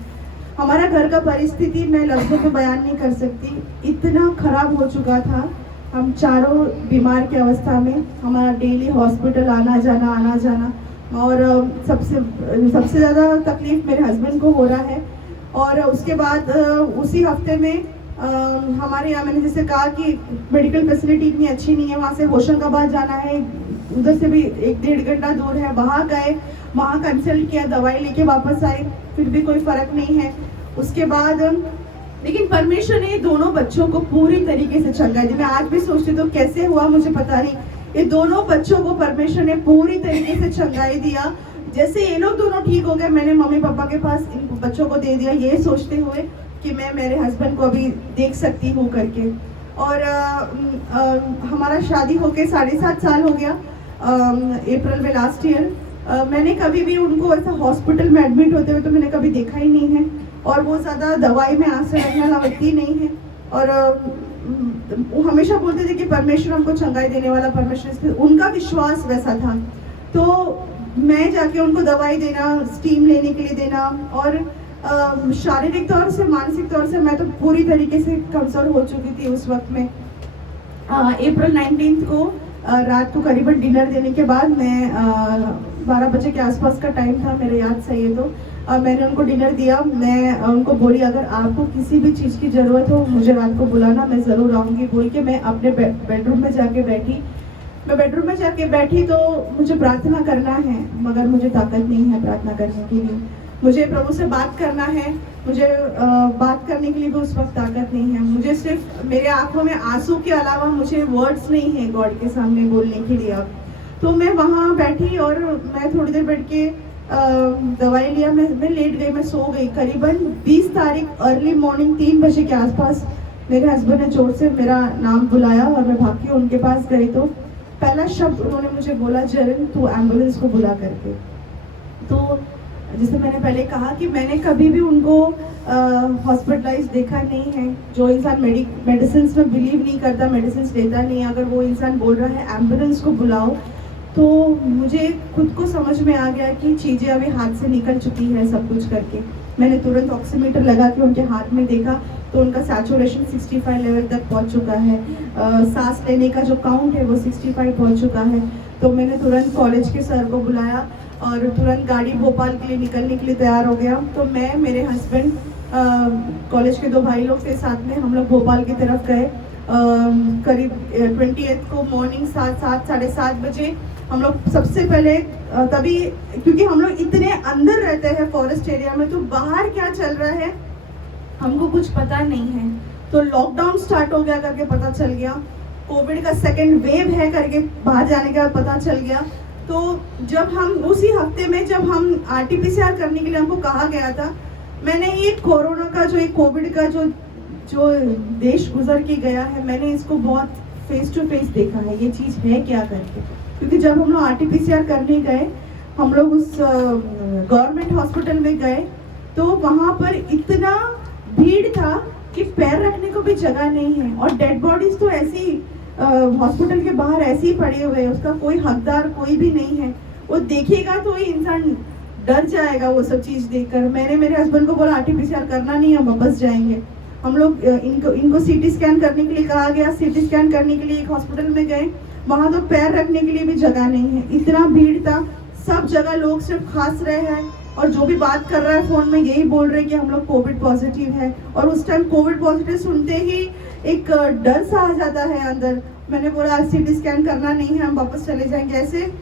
हमारा घर का परिस्थिति मैं लफ्ज़ों में बयान नहीं कर सकती, इतना खराब हो चुका था। हम चारों बीमार की अवस्था में, हमारा डेली हॉस्पिटल आना जाना और सबसे ज़्यादा तकलीफ मेरे हस्बैंड को हो रहा है। और उसके बाद उसी हफ्ते में हमारे यहाँ मैंने जैसे कहा कि मेडिकल फैसिलिटी इतनी अच्छी नहीं है, वहाँ से होशंगाबाद जाना है, उधर से भी 1-1.5 घंटा दूर है। वहाँ गए, वहाँ कंसल्ट किया, दवाई लेके वापस आए, फिर भी कोई फ़र्क नहीं है। उसके बाद लेकिन परमेश्वर ने दोनों बच्चों को पूरी तरीके से चंगाई दी। मैं आज भी सोचती हूँ कैसे हुआ मुझे पता नहीं, ये दोनों बच्चों को परमेश्वर ने पूरी तरीके से चंगाई दिया। जैसे ये लोग दोनों ठीक हो गए, मैंने मम्मी पापा के पास इन बच्चों को दे दिया, ये सोचते हुए कि मैं मेरे हस्बैंड को अभी देख सकती हूँ करके। और हमारा शादी होके 7.5 साल हो गया अप्रैल में लास्ट ईयर। मैंने कभी भी उनको ऐसा हॉस्पिटल में एडमिट होते हुए तो मैंने कभी देखा ही नहीं है, और वो ज़्यादा दवाई में आश्रय रखने वाला व्यक्ति नहीं है। और वो हमेशा बोलते थे कि परमेश्वर हमको चंगाई देने वाला परमेश्वर, उनका विश्वास वैसा था। तो मैं जाके उनको दवाई देना, स्टीम लेने के लिए देना, और शारीरिक तौर से मानसिक तौर से मैं तो पूरी तरीके से कमज़ोर हो चुकी थी उस वक्त में। अप्रैल 19 को रात को करीबन डिनर देने के बाद मैं 12 बजे के आसपास का टाइम था, मेरे याद सही है तो मैंने उनको डिनर दिया। मैं उनको बोली अगर आपको किसी भी चीज़ की ज़रूरत हो मुझे रात को बुलाना, मैं ज़रूर आऊँगी। बोल के मैं अपने बेडरूम में जाके बैठी। मैं बेडरूम में जाके बैठी तो मुझे प्रार्थना करना है, मगर मुझे ताकत नहीं है प्रार्थना करने के लिए। मुझे प्रभु से बात करना है, मुझे बात करने के लिए भी उस वक्त ताकत नहीं है। मुझे सिर्फ मेरे आंखों में आंसू के अलावा मुझे वर्ड्स नहीं है गॉड के सामने बोलने के लिए अब। तो मैं वहाँ बैठी और मैं थोड़ी देर बैठ के दवाई लिया, मैं लेट गई, मैं सो गई। करीबन 20 तारीख अर्ली मॉर्निंग 3 बजे के आसपास मेरे हस्बैंड ने जोर से मेरा नाम बुलाया और मैं भाग के उनके पास गई। तो पहला शब्द उन्होंने मुझे बोला, जरिन तू एम्बुलेंस को बुला करके। तो जैसे मैंने पहले कहा कि मैंने कभी भी उनको हॉस्पिटलाइज देखा नहीं है। जो इंसान मेडिसिन में बिलीव नहीं करता, मेडिसिन लेता नहीं, अगर वो इंसान बोल रहा है एम्बुलेंस को बुलाओ, तो मुझे खुद को समझ में आ गया कि चीज़ें अभी हाथ से निकल चुकी है सब कुछ करके। मैंने तुरंत ऑक्सीमीटर लगा के उनके हाथ में देखा तो उनका सैचुरेशन 65 लेवल तक पहुंच चुका है। सांस लेने का जो काउंट है वो 65 पहुंच चुका है। तो मैंने तुरंत कॉलेज के सर को बुलाया और तुरंत गाड़ी भोपाल के लिए निकलने के लिए तैयार हो गया। तो मैं, मेरे हस्बैंड, कॉलेज के 2 भाई लोग थे साथ में, हम लोग भोपाल की तरफ गए। करीब 28 को मॉर्निंग 7 साढ़े 7 बजे हम लोग सबसे पहले तभी, क्योंकि हम लोग इतने अंदर रहते हैं फॉरेस्ट एरिया में, तो बाहर क्या चल रहा है हमको कुछ पता नहीं है। तो लॉकडाउन स्टार्ट हो गया करके पता चल गया, कोविड का सेकेंड वेव है करके बाहर जाने के बाद पता चल गया। तो जब हम उसी हफ्ते में जब हम RT-PCR करने के लिए हमको कहा गया था, मैंने ये कोरोना का जो एक कोविड का जो देश गुजर के गया है, मैंने इसको बहुत फेस टू फेस देखा है, ये चीज़ है क्या करके। क्योंकि जब हम लोग RT-PCR करने गए, हम लोग उस गवर्नमेंट हॉस्पिटल में गए, तो वहाँ पर इतना भीड़ था कि पैर रखने को भी जगह नहीं है। और डेड बॉडीज तो ऐसी हॉस्पिटल के बाहर ऐसे ही पड़े हुए हैं, उसका कोई हकदार कोई भी नहीं है। वो देखेगा तो ही इंसान डर जाएगा वो सब चीज़ देखकर। मैंने मेरे हस्बैंड को बोला RT-PCR करना नहीं, हम वापस जाएंगे। हम लोग इनको CT स्कैन करने के लिए कहा गया। CT स्कैन करने के लिए एक हॉस्पिटल में गए, वहाँ तो पैर रखने के लिए भी जगह नहीं है, इतना भीड़ था। सब जगह लोग सिर्फ खांस रहे हैं और जो भी बात कर रहा है फ़ोन में यही बोल रहे हैं कि हम लोग कोविड पॉजिटिव है। और उस टाइम कोविड पॉजिटिव सुनते ही एक डर सा आ जाता है अंदर। मैंने बोला CT स्कैन करना नहीं है, हम वापस चले जाएंगे। ऐसे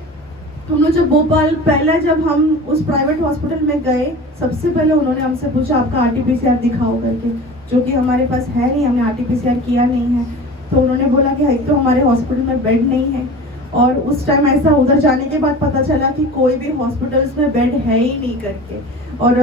हम लोग जब भोपाल पहला जब हम उस प्राइवेट हॉस्पिटल में गए, सबसे पहले उन्होंने हमसे पूछा आपका RT-PCR दिखाओ करके, जो कि हमारे पास है नहीं, हमने RT-PCR किया नहीं है। तो उन्होंने बोला कि एक तो हमारे हॉस्पिटल में बेड नहीं है, और उस टाइम ऐसा उधर जाने के बाद पता चला कि कोई भी हॉस्पिटल्स में बेड है ही नहीं करके, और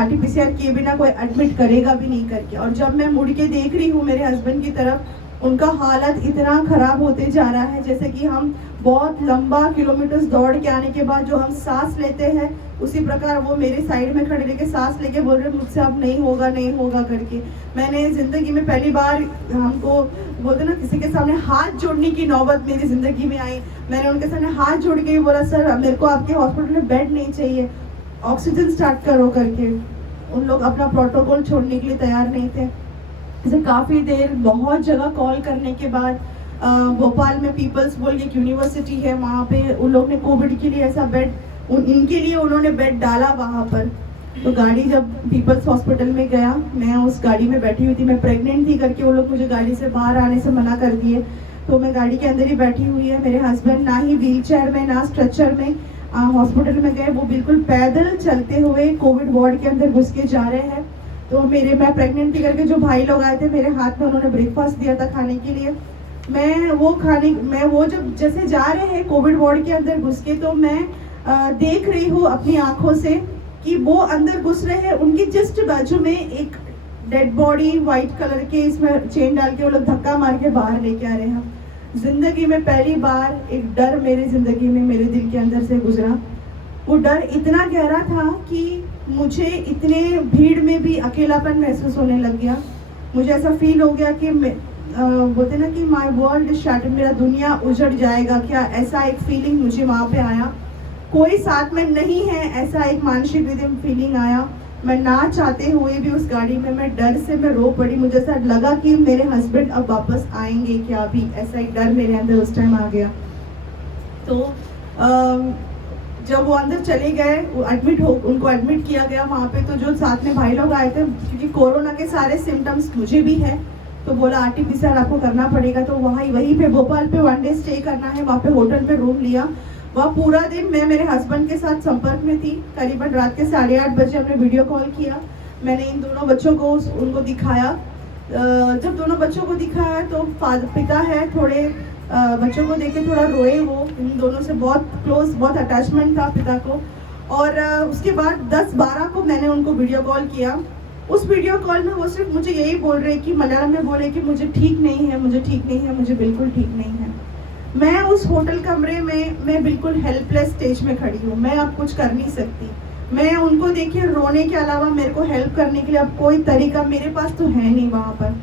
RT-PCR किए बिना कोई एडमिट करेगा भी नहीं करके। और जब मैं मुड़ के देख रही हूँ मेरे हस्बैंड की तरफ, उनका हालत इतना ख़राब होते जा रहा है जैसे कि हम बहुत लंबा किलोमीटर्स दौड़ के आने के बाद जो हम सांस लेते हैं, उसी प्रकार वो मेरे साइड में खड़े लेके सांस लेके बोल रहे मुझसे अब नहीं होगा नहीं होगा करके। मैंने ज़िंदगी में पहली बार, हमको बोलते ना किसी के सामने हाथ जोड़ने की नौबत मेरी ज़िंदगी में आई। मैंने उनके सामने हाथ जोड़ के बोला सर मेरे को आपके हॉस्पिटल में बेड नहीं चाहिए, ऑक्सीजन स्टार्ट करो करके। उन लोग अपना प्रोटोकॉल छोड़ने के लिए तैयार नहीं थे। जैसे काफ़ी देर बहुत जगह कॉल करने के बाद भोपाल में पीपल्स बोल के एक यूनिवर्सिटी है, वहाँ पे उन लोग ने कोविड के लिए ऐसा बेड, इनके लिए उन्होंने बेड डाला वहाँ पर। तो गाड़ी जब पीपल्स हॉस्पिटल में गया, मैं उस गाड़ी में बैठी हुई थी, मैं प्रेग्नेंट थी करके वो लोग मुझे गाड़ी से बाहर आने से मना कर दिए। तो मैं गाड़ी के अंदर ही बैठी हुई है, मेरे हस्बैंड ना ही व्हील चेयर में ना स्ट्रेचर में हॉस्पिटल में गए, वो बिल्कुल पैदल चलते हुए कोविड वार्ड के अंदर घुस के जा रहे हैं। तो मैं प्रेग्नेंट थी करके जो भाई लोग आए थे मेरे हाथ में, उन्होंने ब्रेकफास्ट दिया था खाने के लिए। मैं वो जब जैसे जा रहे हैं कोविड वार्ड के अंदर घुस के, तो मैं देख रही हूँ अपनी आंखों से कि वो अंदर घुस रहे हैं, उनकी जस्ट बाजू में एक डेड बॉडी वाइट कलर के इसमें चेन डाल के वो लोग धक्का मार के बाहर लेके आ रहे हैं। जिंदगी में पहली बार एक डर मेरी जिंदगी में मेरे दिल के अंदर से गुजरा। वो डर इतना गहरा था कि मुझे इतने भीड़ में भी अकेलापन महसूस होने लग गया। मुझे ऐसा फील हो गया कि बोलते ना कि माई वर्ल्ड इज शैटर्ड, मेरा दुनिया उजड़ जाएगा क्या, ऐसा एक फीलिंग मुझे वहाँ पे आया। कोई साथ में नहीं है, ऐसा एक मानसिक रिदम फीलिंग आया। मैं ना चाहते हुए भी उस गाड़ी में मैं डर से मैं रो पड़ी। मुझे ऐसा लगा कि मेरे हस्बैंड अब वापस आएंगे क्या, भी ऐसा एक डर मेरे अंदर उस टाइम आ गया। तो जब वो अंदर चले गए, उनको एडमिट किया गया वहाँ पे, तो जो साथ में भाई लोग आए थे, क्योंकि कोरोना के सारे सिम्टम्स मुझे भी है, तो बोला RT-PCR आपको करना पड़ेगा। तो वहीं पे भोपाल पे 1 डे स्टे करना है, वहाँ पे होटल पे रूम लिया। वह पूरा दिन मैं मेरे हस्बैंड के साथ संपर्क में थी। करीबन रात के 8:30 बजे हमने वीडियो कॉल किया। मैंने इन दोनों बच्चों को उनको दिखाया। जब दोनों बच्चों को दिखाया तो पिता है, थोड़े बच्चों को देख के थोड़ा रोए। वो इन दोनों से बहुत क्लोज, बहुत अटैचमेंट था पिता को। और उसके बाद 10-12 को मैंने उनको वीडियो कॉल किया। उस वीडियो कॉल में वो सिर्फ मुझे यही बोल रहे कि मलयालम में बोले कि मुझे ठीक नहीं है, मुझे ठीक नहीं है, मुझे बिल्कुल ठीक नहीं है। मैं उस होटल कमरे में मैं बिल्कुल हेल्पलेस स्टेज में खड़ी हूँ, मैं अब कुछ कर नहीं सकती। मैं उनको देखिए रोने के अलावा मेरे को हेल्प करने के लिए अब कोई तरीका मेरे पास तो है नहीं वहाँ पर।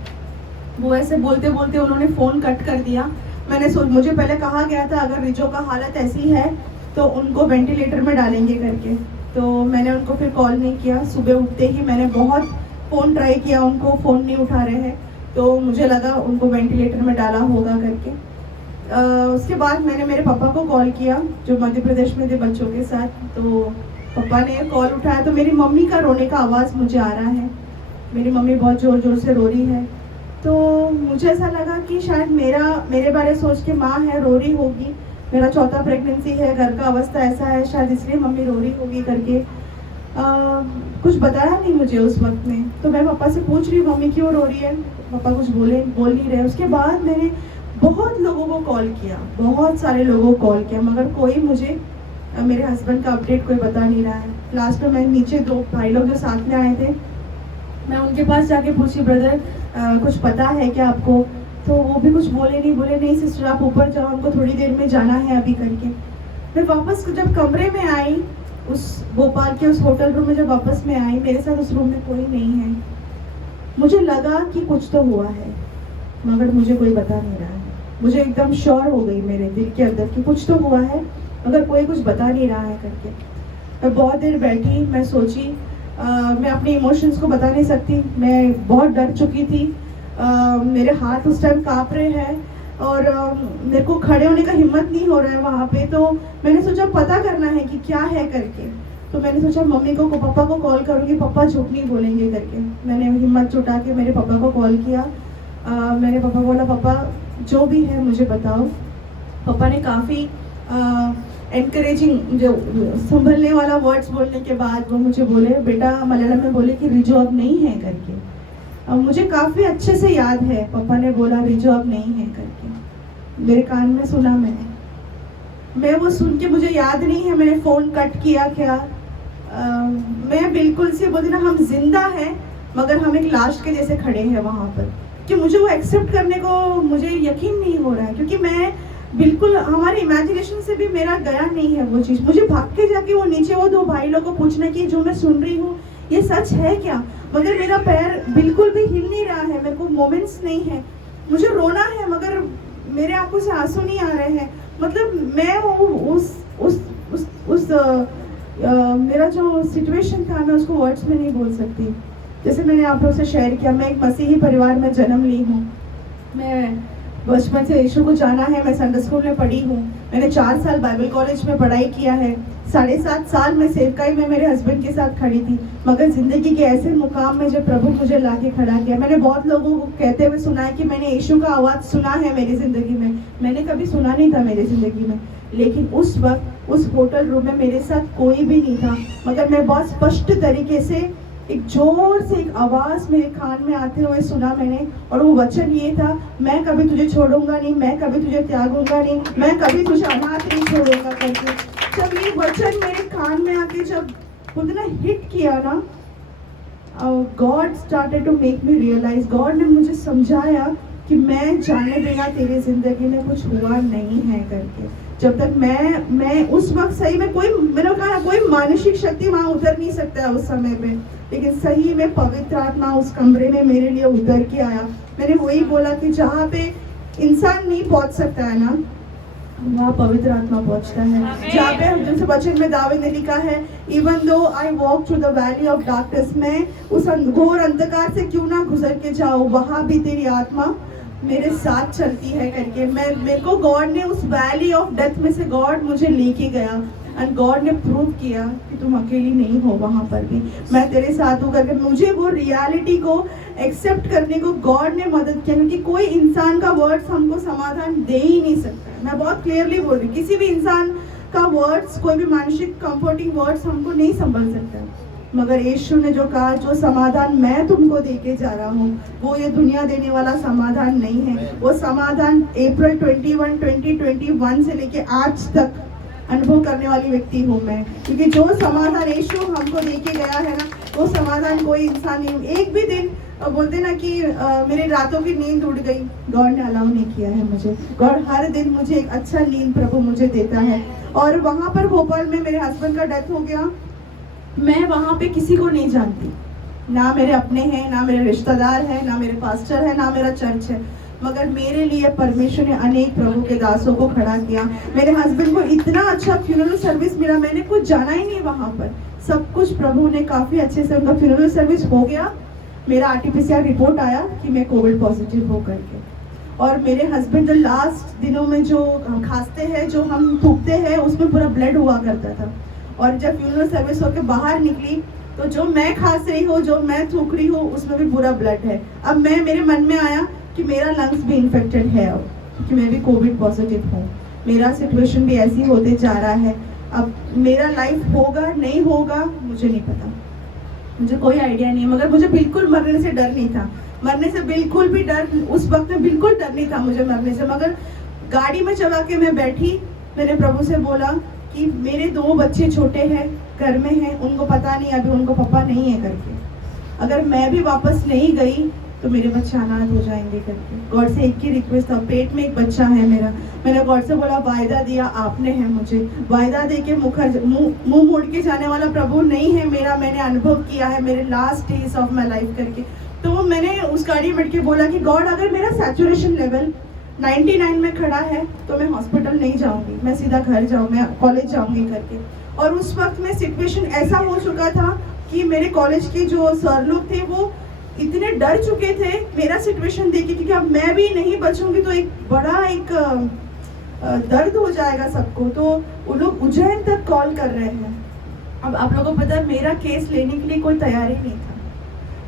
वो ऐसे बोलते बोलते उन्होंने फ़ोन कट कर दिया। मुझे पहले कहा गया था अगर रिजो का हालत ऐसी है तो उनको वेंटिलेटर में डालेंगे करके, तो मैंने उनको फिर कॉल नहीं किया। सुबह उठते ही मैंने बहुत फ़ोन ट्राई किया, उनको फ़ोन नहीं उठा रहे हैं, तो मुझे लगा उनको वेंटिलेटर में डाला होगा करके। उसके बाद मैंने मेरे पापा को कॉल किया जो मध्य प्रदेश में थे बच्चों के साथ, तो पापा ने कॉल उठाया तो मेरी मम्मी का रोने का आवाज़ मुझे आ रहा है। मेरी मम्मी बहुत ज़ोर ज़ोर से रो रही है, तो मुझे ऐसा लगा कि शायद मेरे बारे सोच के माँ है रो रही होगी, मेरा चौथा प्रेगनेंसी है, घर का अवस्था ऐसा है, शायद इसलिए मम्मी रो रही होगी करके। कुछ बताया नहीं मुझे उस वक्त में, तो मैं पापा से पूछ रही हूँ मम्मी क्यों रो रही है, पापा कुछ बोल नहीं रहे। उसके बाद मैंने बहुत लोगों को कॉल किया, बहुत सारे लोगों को कॉल किया, मगर कोई मुझे मेरे हस्बैंड का अपडेट कोई बता नहीं रहा है। लास्ट में मैं नीचे 2 भाई लोग जो साथ में आए थे, मैं उनके पास जाके पूछी ब्रदर कुछ पता है क्या आपको, तो वो भी कुछ बोले नहीं सिस्टर आप ऊपर जाओ, हमको थोड़ी देर में जाना है अभी करके। फिर वापस जब कमरे में आई, उस भोपाल के उस होटल रूम में जब वापस में आई, मेरे साथ उस रूम में कोई नहीं है। मुझे लगा कि कुछ तो हुआ है, मगर मुझे कोई बता नहीं रहा है। मुझे एकदम श्योर हो गई मेरे दिल के अंदर कि कुछ तो हुआ है, मगर कोई कुछ बता नहीं रहा है करके। मैं बहुत देर बैठी, मैं सोची, मैं अपने इमोशंस को बता नहीं सकती, मैं बहुत डर चुकी थी। मेरे हाथ उस टाइम काँप रहे हैं और मेरे को खड़े होने का हिम्मत नहीं हो रहा है वहाँ पे। तो मैंने सोचा पता करना है कि क्या है करके, तो मैंने सोचा मम्मी को पापा को कॉल करूँगी, पापा झूठ नहीं बोलेंगे करके। मैंने हिम्मत जुटा के मेरे पापा को कॉल किया। मेरे पापा बोला पापा जो भी है मुझे बताओ। पापा ने काफ़ी एनकरेजिंग जो संभलने वाला वर्ड्स बोलने के बाद वो मुझे बोले बेटा, मलयालम में बोले कि रिजो अब नहीं है करके। मुझे काफ़ी अच्छे से याद है पापा ने बोला रिजो अब नहीं है करके। मेरे कान में सुना मैं वो सुन के मुझे याद नहीं है मैंने फ़ोन कट किया क्या। मैं बिल्कुल से बोलती ना हम जिंदा हैं मगर हम एक लाश के जैसे खड़े हैं वहाँ पर, कि मुझे वो एक्सेप्ट करने को मुझे यकीन नहीं हो रहा है, क्योंकि मैं बिल्कुल हमारे इमेजिनेशन से भी मेरा गया नहीं है वो चीज़। मुझे भाग के जाके वो नीचे वो 2 भाई लोगों को पूछना कि जो मैं सुन रही हूँ ये सच है क्या, मगर मेरा पैर बिल्कुल भी हिल नहीं रहा है, मेरे को मोमेंट्स नहीं है, मुझे रोना है मगर मेरे आंखों से आंसू नहीं आ रहे हैं। मतलब मैं उस मेरा जो सिचुएशन था मैं उसको वर्ड्स में नहीं बोल सकती। जैसे मैंने आप लोग से शेयर किया, मैं एक मसीही परिवार में जन्म ली हूँ, मैं बचपन से यीशु को जाना है, मैं संडे स्कूल में पढ़ी हूँ, मैंने 4 साल बाइबल कॉलेज में पढ़ाई किया है, 7.5 साल मैं सेवकाई में मेरे हस्बैंड के साथ खड़ी थी। मगर ज़िंदगी के ऐसे मुकाम में जब प्रभु मुझे लाके खड़ा किया, मैंने बहुत लोगों को कहते हुए सुना है कि मैंने यीशु का आवाज़ सुना है मेरी ज़िंदगी में, मैंने कभी सुना नहीं था मेरी ज़िंदगी में। लेकिन उस वक्त उस होटल रूम में मेरे साथ कोई भी नहीं था, मगर मैं बहुत स्पष्ट तरीके से एक जोर से एक आवाज़ मेरे कान में आते हुए सुना मैंने, और वो वचन ये था, मैं कभी तुझे छोड़ूंगा नहीं, मैं कभी तुझे त्यागूंगा नहीं, मैं कभी तुझे अनाथ नहीं छोड़ूंगा करके। जब ये वचन मेरे कान में आके जब बोलते ना हिट किया ना, God started to make me realise, God ने मुझे समझाया कि मैं जाने बिना तेरी जिंदगी में कुछ हुआ नहीं है करके। जब तक मैं उस वक्त सही में मैंने कहा कोई मानसिक शक्ति वहाँ उतर नहीं सकता है उस समय पे, लेकिन सही में पवित्र आत्मा उस कमरे में मेरे लिए उतर के आया। मैंने वही बोला कि जहाँ पे इंसान नहीं पहुँच सकता है ना, वहाँ पवित्र आत्मा पहुँचता है। जहाँ पे हम जैसे वचन में दाऊद ने लिखा है, even though I walk through the valley of darkness, मैं उस घोर अंधकार से क्यों ना गुजर के जाऊँ, वहाँ भी तेरी आत्मा मेरे साथ चलती है करके। मेरे को गॉड ने उस वैली ऑफ डेथ में से गॉड मुझे लेके गया, एंड गॉड ने प्रूव किया कि तुम अकेली नहीं हो, वहाँ पर भी मैं तेरे साथ हूँ करके। मुझे वो रियलिटी को एक्सेप्ट करने को गॉड ने मदद किया, क्योंकि कोई इंसान का वर्ड्स हमको समाधान दे ही नहीं सकता है। मैं बहुत क्लियरली बोल रही हूँ, किसी भी इंसान का वर्ड्स, कोई भी मानसिक कंफर्टिंग वर्ड्स हमको नहीं संभल सकता है, मगर यीशु ने जो कहा, जो समाधान मैं तुमको देके जा रहा हूँ वो ये दुनिया देने वाला समाधान नहीं है। वो समाधान अप्रैल 21, 2021 से लेके आज तक अनुभव करने वाली व्यक्ति हूँ मैं, क्योंकि जो समाधान यीशु हमको दे के गया है ना, वो समाधान कोई इंसान नहीं। एक भी दिन बोलते ना कि मेरी रातों की नींद उड़ गई, गॉड ने अलाउ नहीं किया है मुझे। गॉड हर दिन मुझे एक अच्छा नींद प्रभु मुझे देता है। और वहाँ पर भोपाल में मेरे हस्बैंड का डेथ हो गया, मैं वहाँ पे किसी को नहीं जानती, ना मेरे अपने हैं, ना मेरे रिश्तेदार हैं, ना मेरे पास्टर है, ना मेरा चर्च है, मगर मेरे लिए परमेश्वर ने अनेक प्रभु के दासों को खड़ा किया। मेरे हस्बैंड को इतना अच्छा फ्यूनरल सर्विस मिला, मैंने कुछ जाना ही नहीं वहाँ पर, सब कुछ प्रभु ने काफ़ी अच्छे से, उनका फ्यूनरल सर्विस हो गया। मेरा आरटीपीसीआर रिपोर्ट आया कि मैं कोविड पॉजिटिव हो करके। और मेरे हस्बैंड जो लास्ट दिनों में जो खांसते हैं, जो हम थूकते हैं, उसमें पूरा ब्लड हुआ करता था। और जब फ्यूनरल सर्विस होकर बाहर निकली तो जो मैं खांस रही हूँ, जो मैं थूक रही हूँ, उसमें भी पूरा ब्लड है। अब मेरे मन में आया कि मेरा लंग्स भी इन्फेक्टेड है अब, क्योंकि मैं भी कोविड पॉजिटिव हूँ। मेरा सिचुएशन भी ऐसी होते जा रहा है। अब मेरा लाइफ होगा नहीं होगा मुझे नहीं पता, मुझे कोई आइडिया नहीं है, मगर मुझे बिल्कुल मरने से डर नहीं था, मरने से बिल्कुल भी डर, उस वक्त में बिल्कुल डर नहीं था मुझे मरने से। मगर गाड़ी में चला के मैं बैठी, मैंने प्रभु से बोला कि मेरे 2 बच्चे छोटे हैं, घर में हैं, उनको पता नहीं अभी उनको पापा नहीं है करके, अगर मैं भी वापस नहीं गई तो मेरे बच्चे अनाथ हो जाएंगे करके। गॉड से एक ही रिक्वेस्ट था, पेट में एक बच्चा है मेरा, मैंने गॉड से बोला वायदा दिया आपने है मुझे, वायदा दे के मुंह मोड़ के जाने वाला प्रभु नहीं है मेरा, मैंने अनुभव किया है मेरे last days of my life करके। तो मैंने उस गाड़ी में बैठ के बोला कि गॉड अगर मेरा सैचुरेशन लेवल 99 में खड़ा है तो मैं हॉस्पिटल नहीं जाऊंगी, मैं सीधा घर जाऊँ, मैं कॉलेज जाऊंगी करके। और उस वक्त में सिचुएशन ऐसा हो चुका था कि मेरे कॉलेज के जो सर लोग थे वो इतने डर चुके थे मेरा सिचुएशन देख के, क्योंकि अब मैं भी नहीं बचूंगी तो एक बड़ा एक दर्द हो जाएगा सबको। तो वो लोग उज्जैन तक कॉल कर रहे हैं। अब आप लोगों को पता है मेरा केस लेने के लिए कोई तैयार ही नहीं था,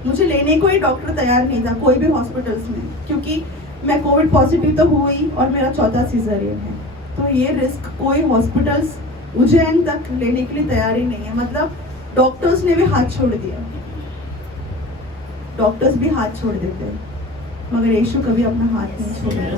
मुझे लेने को ही डॉक्टर तैयार नहीं था कोई भी हॉस्पिटल्स में, क्योंकि मैं कोविड पॉजिटिव तो हुई और मेरा 14 सीजरियन है। तो ये रिस्क कोई हॉस्पिटल्स उज्जैन तक लेने के लिए तैयार ही नहीं है। मतलब डॉक्टर्स ने भी हाथ छोड़ दिया, डॉक्टर्स भी हाथ छोड़ देते हैं, मगर यीशु कभी अपना हाथ नहीं छोड़ेगा।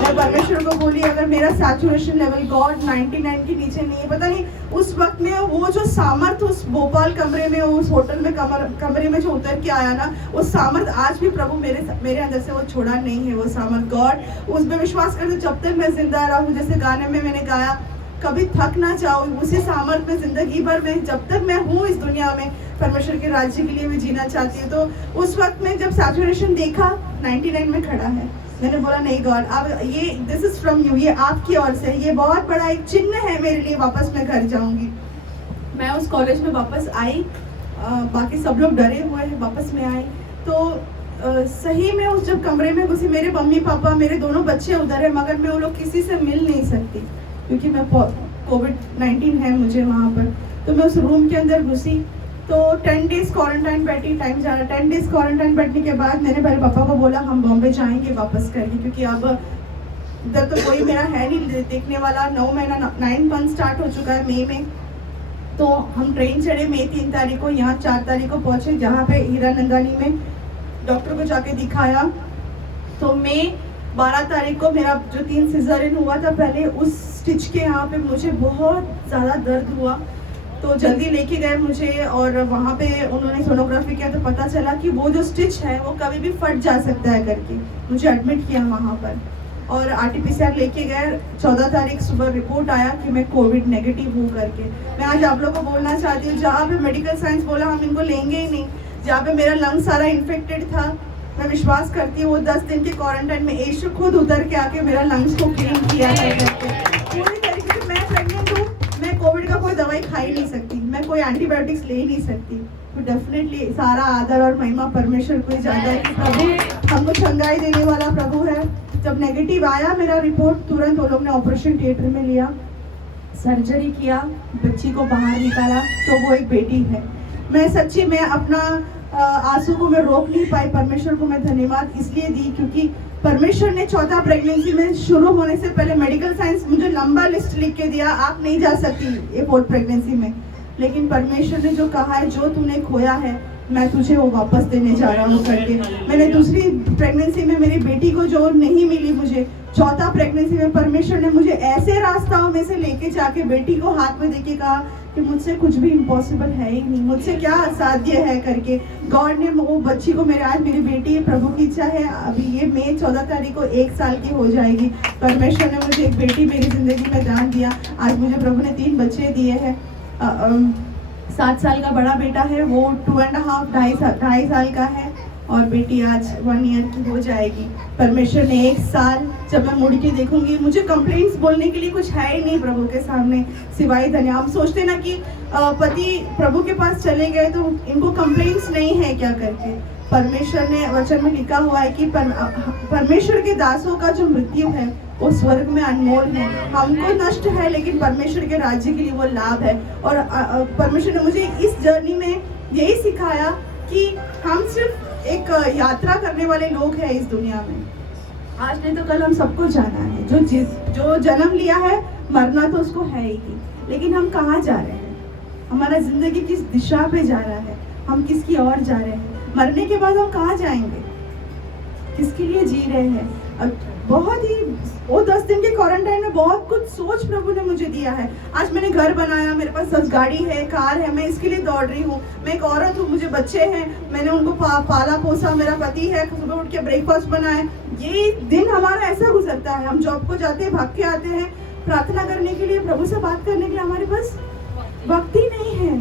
मैं परमेश्वर को बोली अगर मेरा सैचुरेशन लेवल गॉड 99 के नीचे नहीं है, पता नहीं उस वक्त में वो जो सामर्थ उस भोपाल कमरे में, उस होटल में कमरे में जो उतर के आया ना, वो सामर्थ आज भी प्रभु मेरे अंदर से वो छोड़ा नहीं है। वो सामर्थ गॉड उस पर विश्वास करते जब तक मैं जिंदा रहूं, जैसे गाने में मैंने गाया कभी थक ना जाओ, उसी सामर्थ में जिंदगी भर में जब तक मैं हूँ इस दुनिया में परमेश्वर के राज्य के लिए मैं जीना चाहती हूँ। तो उस वक्त में जब सैचुरेशन देखा 99 में खड़ा है, मैंने बोला नहीं गॉड अब ये दिस इज फ्रॉम यू, ये आपकी ओर से, ये बहुत बड़ा एक चिन्ह है मेरे लिए, वापस मैं घर जाऊंगी। मैं उस कॉलेज में वापस आई, बाकी सब लोग डरे हुए हैं, वापस में आई तो सही में उस जब कमरे में घुसी, मेरे मम्मी पापा मेरे दोनों बच्चे उधर है, मगर मैं वो लोग किसी से मिल नहीं सकती क्योंकि मैं कोविड-19 है मुझे वहाँ पर। तो मैं उस रूम के अंदर घुसी तो 10 डेज क्वारंटाइन बैठी, टाइम जा रहा, 10 डेज क्वारंटाइन बैठने के बाद मैंने पहले पापा को बोला हम बॉम्बे जाएंगे वापस करके, क्योंकि अब इधर तो कोई मेरा है नहीं देखने वाला। 9 मंथ स्टार्ट हो चुका है मई में, तो हम ट्रेन चढ़े मई 3 तारीख को, यहाँ 4 तारीख को पहुँचे, जहाँ पे हीरानंदानी में डॉक्टर को जाके दिखाया। तो मई 12 तारीख को मेरा जो 3 सिज़ेरियन हुआ था पहले, उस स्टिच के यहाँ पे मुझे बहुत ज़्यादा दर्द हुआ, तो जल्दी लेके गए मुझे और वहाँ पे उन्होंने सोनोग्राफी किया तो पता चला कि वो जो स्टिच है वो कभी भी फट जा सकता है करके मुझे एडमिट किया वहाँ पर। और आरटीपीसीआर लेके गए, 14 तारीख सुबह रिपोर्ट आया कि मैं कोविड नेगेटिव हूँ करके। मैं आज आप लोगों को बोलना चाहती हूँ, जहाँ पे मेडिकल साइंस बोला हम इनको लेंगे ही नहीं, जहाँ पे मेरा लंग सारा इन्फेक्टेड था, मैं विश्वास करती हूँ वो 10 दिन के क्वारंटाइन में यीशु खुद उतर के आके मेरा लंग्स को क्लीन किया है करके। पूरी तरीके से मैं प्रेग्नेंट हूँ, मैं कोविड का कोई दवाई खा ही नहीं सकती, मैं कोई एंटीबायोटिक्स ले ही नहीं सकती। तो डेफिनेटली सारा आदर और महिमा परमेश्वर को ही जाता है कि प्रभु हमको चंगाई देने वाला प्रभु है। जब नेगेटिव आया मेरा रिपोर्ट, तुरंत वो लोग ने ऑपरेशन थिएटर में लिया, सर्जरी किया, बच्ची को बाहर निकाला, तो वो एक बेटी है। मैं सच्ची में अपना आंसू को मैं रोक नहीं पाई, परमेश्वर को मैं धन्यवाद इसलिए दी क्योंकि परमेश्वर ने चौथा प्रेगनेंसी में शुरू होने से पहले मेडिकल साइंस मुझे लंबा लिस्ट लिख के दिया, आप नहीं जा सकती ये 4th प्रेगनेंसी में, लेकिन परमेश्वर ने जो कहा है जो तूने खोया है मैं तुझे वो वापस देने जा रहा हूँ करके। मैंने दूसरी प्रेगनेंसी में मेरी बेटी को जो नहीं मिली मुझे, चौथा प्रेगनेंसी में परमेश्वर ने मुझे ऐसे रास्ताओं में से लेके जाके बेटी को हाथ में देके कहा कि मुझसे कुछ भी इम्पॉसिबल है ही नहीं, मुझसे क्या असाध्य है करके। गॉड ने वो बच्ची को आज मेरी बेटी प्रभु की इच्छा है, अभी ये मई 14 तारीख को 1 साल की हो जाएगी। परमेश्वर ने मुझे एक बेटी मेरी ज़िंदगी में दान दिया। आज मुझे प्रभु ने 3 बच्चे दिए हैं। 7 साल का बड़ा बेटा है, वो 2.5 ढाई साल का है, और बेटी आज 1 ईयर की हो जाएगी। परमेश्वर ने 1 साल, जब मैं मुड़ के देखूंगी, मुझे कंप्लेंट्स बोलने के लिए कुछ है ही नहीं प्रभु के सामने सिवाय धन्यवाद। हम सोचते ना कि पति प्रभु के पास चले गए तो इनको कंप्लेंट्स नहीं है क्या करके। परमेश्वर ने वचन में लिखा हुआ है कि परमेश्वर के दासों का जो मृत्यु है वो स्वर्ग में अनमोल है। हमको नष्ट है लेकिन परमेश्वर के राज्य के लिए वो लाभ है। और परमेश्वर ने मुझे इस जर्नी में यही सिखाया कि हम सिर्फ एक यात्रा करने वाले लोग हैं इस दुनिया में। आज नहीं तो कल हम सबको जाना है। जो जन्म लिया है, मरना तो उसको है ही, लेकिन हम कहाँ जा रहे हैं, हमारा जिंदगी किस दिशा पे जा रहा है, हम किसकी ओर जा रहे हैं, मरने के बाद हम कहाँ जाएंगे, किसके लिए जी रहे हैं। बहुत ही वो 10 दिन के क्वारंटाइन में बहुत कुछ सोच प्रभु ने मुझे दिया है। आज मैंने घर बनाया, मेरे पास 10 गाड़ी है, कार है, मैं इसके लिए दौड़ रही हूँ। मैं एक औरत हूँ, मुझे बच्चे हैं, मैंने उनको पाला पोसा, मेरा पति है, सुबह उठ के ब्रेकफास्ट बनाए। ये दिन हमारा ऐसा गुजरता है। हम जॉब को जाते हैं, भाग के आते हैं, प्रार्थना करने के लिए, प्रभु से बात करने के लिए हमारे पास वक्त ही नहीं है,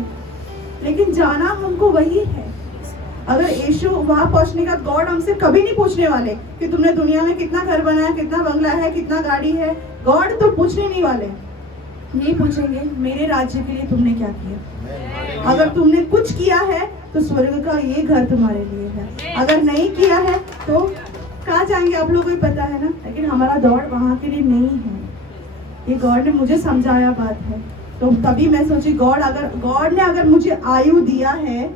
लेकिन जाना हमको वही है। अगर यीशु वहां पहुंचने का, गॉड हमसे कभी नहीं पूछने वाले कि तुमने दुनिया में कितना घर बनाया, कितना बंगला है, कितना गाड़ी है। गॉड तो पूछने नहीं वाले, नहीं पूछेंगे मेरे राज्य के लिए तुमने क्या किया। अगर तुमने कुछ किया है तो स्वर्ग का ये घर तुम्हारे लिए है, अगर नहीं किया है तो कहाँ जाएंगे आप लोगों को पता है ना। लेकिन हमारा दौड़ वहां के लिए नहीं है। ये गॉड ने मुझे समझाया बात है, तो तभी मैं सोची गॉड ने अगर मुझे आयु दिया है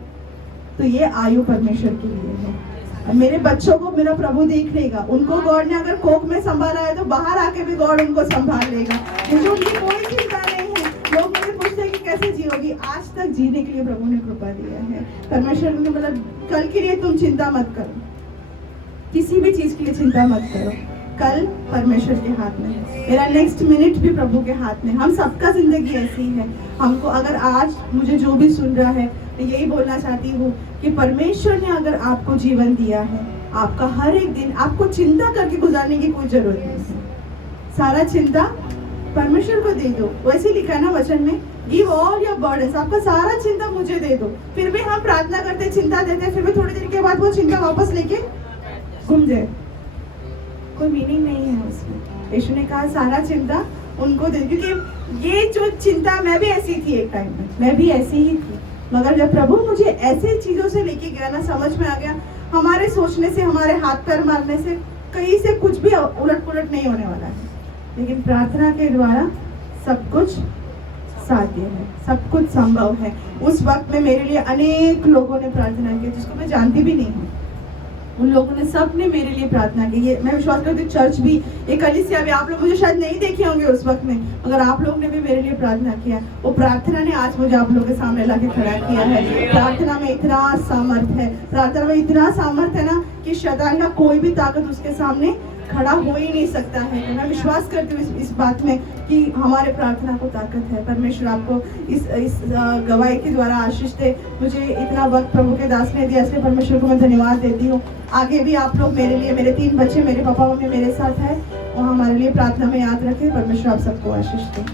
तो ये आयु परमेश्वर के लिए है। मेरे बच्चों को मेरा प्रभु देख लेगा, उनको गॉड ने अगर कोख में संभाला है तो बाहर आके भी गॉड उनको संभाल लेगा। मुझे उनकी कोई चिंता नहीं है। लोग मुझे पूछते हैं कि कैसे जियोगी, आज तक जीने के लिए प्रभु ने कृपा दिया है। परमेश्वर ने बोला कल के लिए तुम चिंता मत करो, किसी भी चीज के लिए चिंता मत करो, कल परमेश्वर के हाथ में है, मेरा नेक्स्ट मिनट भी प्रभु के हाथ में। हम सबका जिंदगी ऐसी है। हमको अगर आज मुझे जो भी सुन रहा है, मैं यही बोलना चाहती हूँ कि परमेश्वर ने अगर आपको जीवन दिया है, आपका हर एक दिन आपको चिंता करके गुजारने की कोई जरूरत नहीं है। सारा चिंता परमेश्वर को दे दो। वैसे लिखा है ना वचन में, गिव ऑल योर बर्डन्स, आपका सारा चिंता मुझे दे दो। फिर भी हम प्रार्थना करते, चिंता देते, फिर भी थोड़ी देर के बाद वो चिंता वापस लेके घूम जाए, कोई मीनिंग नहीं है उसमें। यीशु ने कहा सारा चिंता उनको दे, क्योंकि ये जो चिंता, मैं भी ऐसी थी एक टाइम में, मैं भी ऐसी ही थी। मगर जब प्रभु मुझे ऐसे चीजों से लेके गया ना, समझ में आ गया हमारे सोचने से, हमारे हाथ पैर मारने से कहीं से कुछ भी उलट पुलट नहीं होने वाला है। लेकिन प्रार्थना के द्वारा सब कुछ साध्य है, सब कुछ संभव है। उस वक्त में मेरे लिए अनेक लोगों ने प्रार्थना की जिसको मैं जानती भी नहीं हूँ। उन लोगों ने, सब ने मेरे लिए प्रार्थना की। ये मैं विश्वास करती हूँ चर्च भी, ये कलीसिया भी, आप लोग मुझे शायद नहीं देखे होंगे उस वक्त में, मगर आप लोग ने भी मेरे लिए प्रार्थना किया। वो प्रार्थना ने आज मुझे आप लोगों के सामने लाके खड़ा किया है। प्रार्थना में इतना सामर्थ है, प्रार्थना में इतना सामर्थ है ना कि शैतान का कोई भी ताकत उसके सामने खड़ा हो ही नहीं सकता है। तो मैं विश्वास करती हूँ इस बात में कि हमारे प्रार्थना को ताकत है। परमेश्वर आपको इस गवाही के द्वारा आशीष दे। मुझे इतना वक्त प्रभु के दास ने दिया, इसलिए परमेश्वर को मैं धन्यवाद देती हूँ। आगे भी आप लोग मेरे लिए, मेरे 3 बच्चे, मेरे पापा मम्मी मेरे साथ है, और हमारे लिए प्रार्थना में याद रखें। परमेश्वर आप सबको आशीष दे।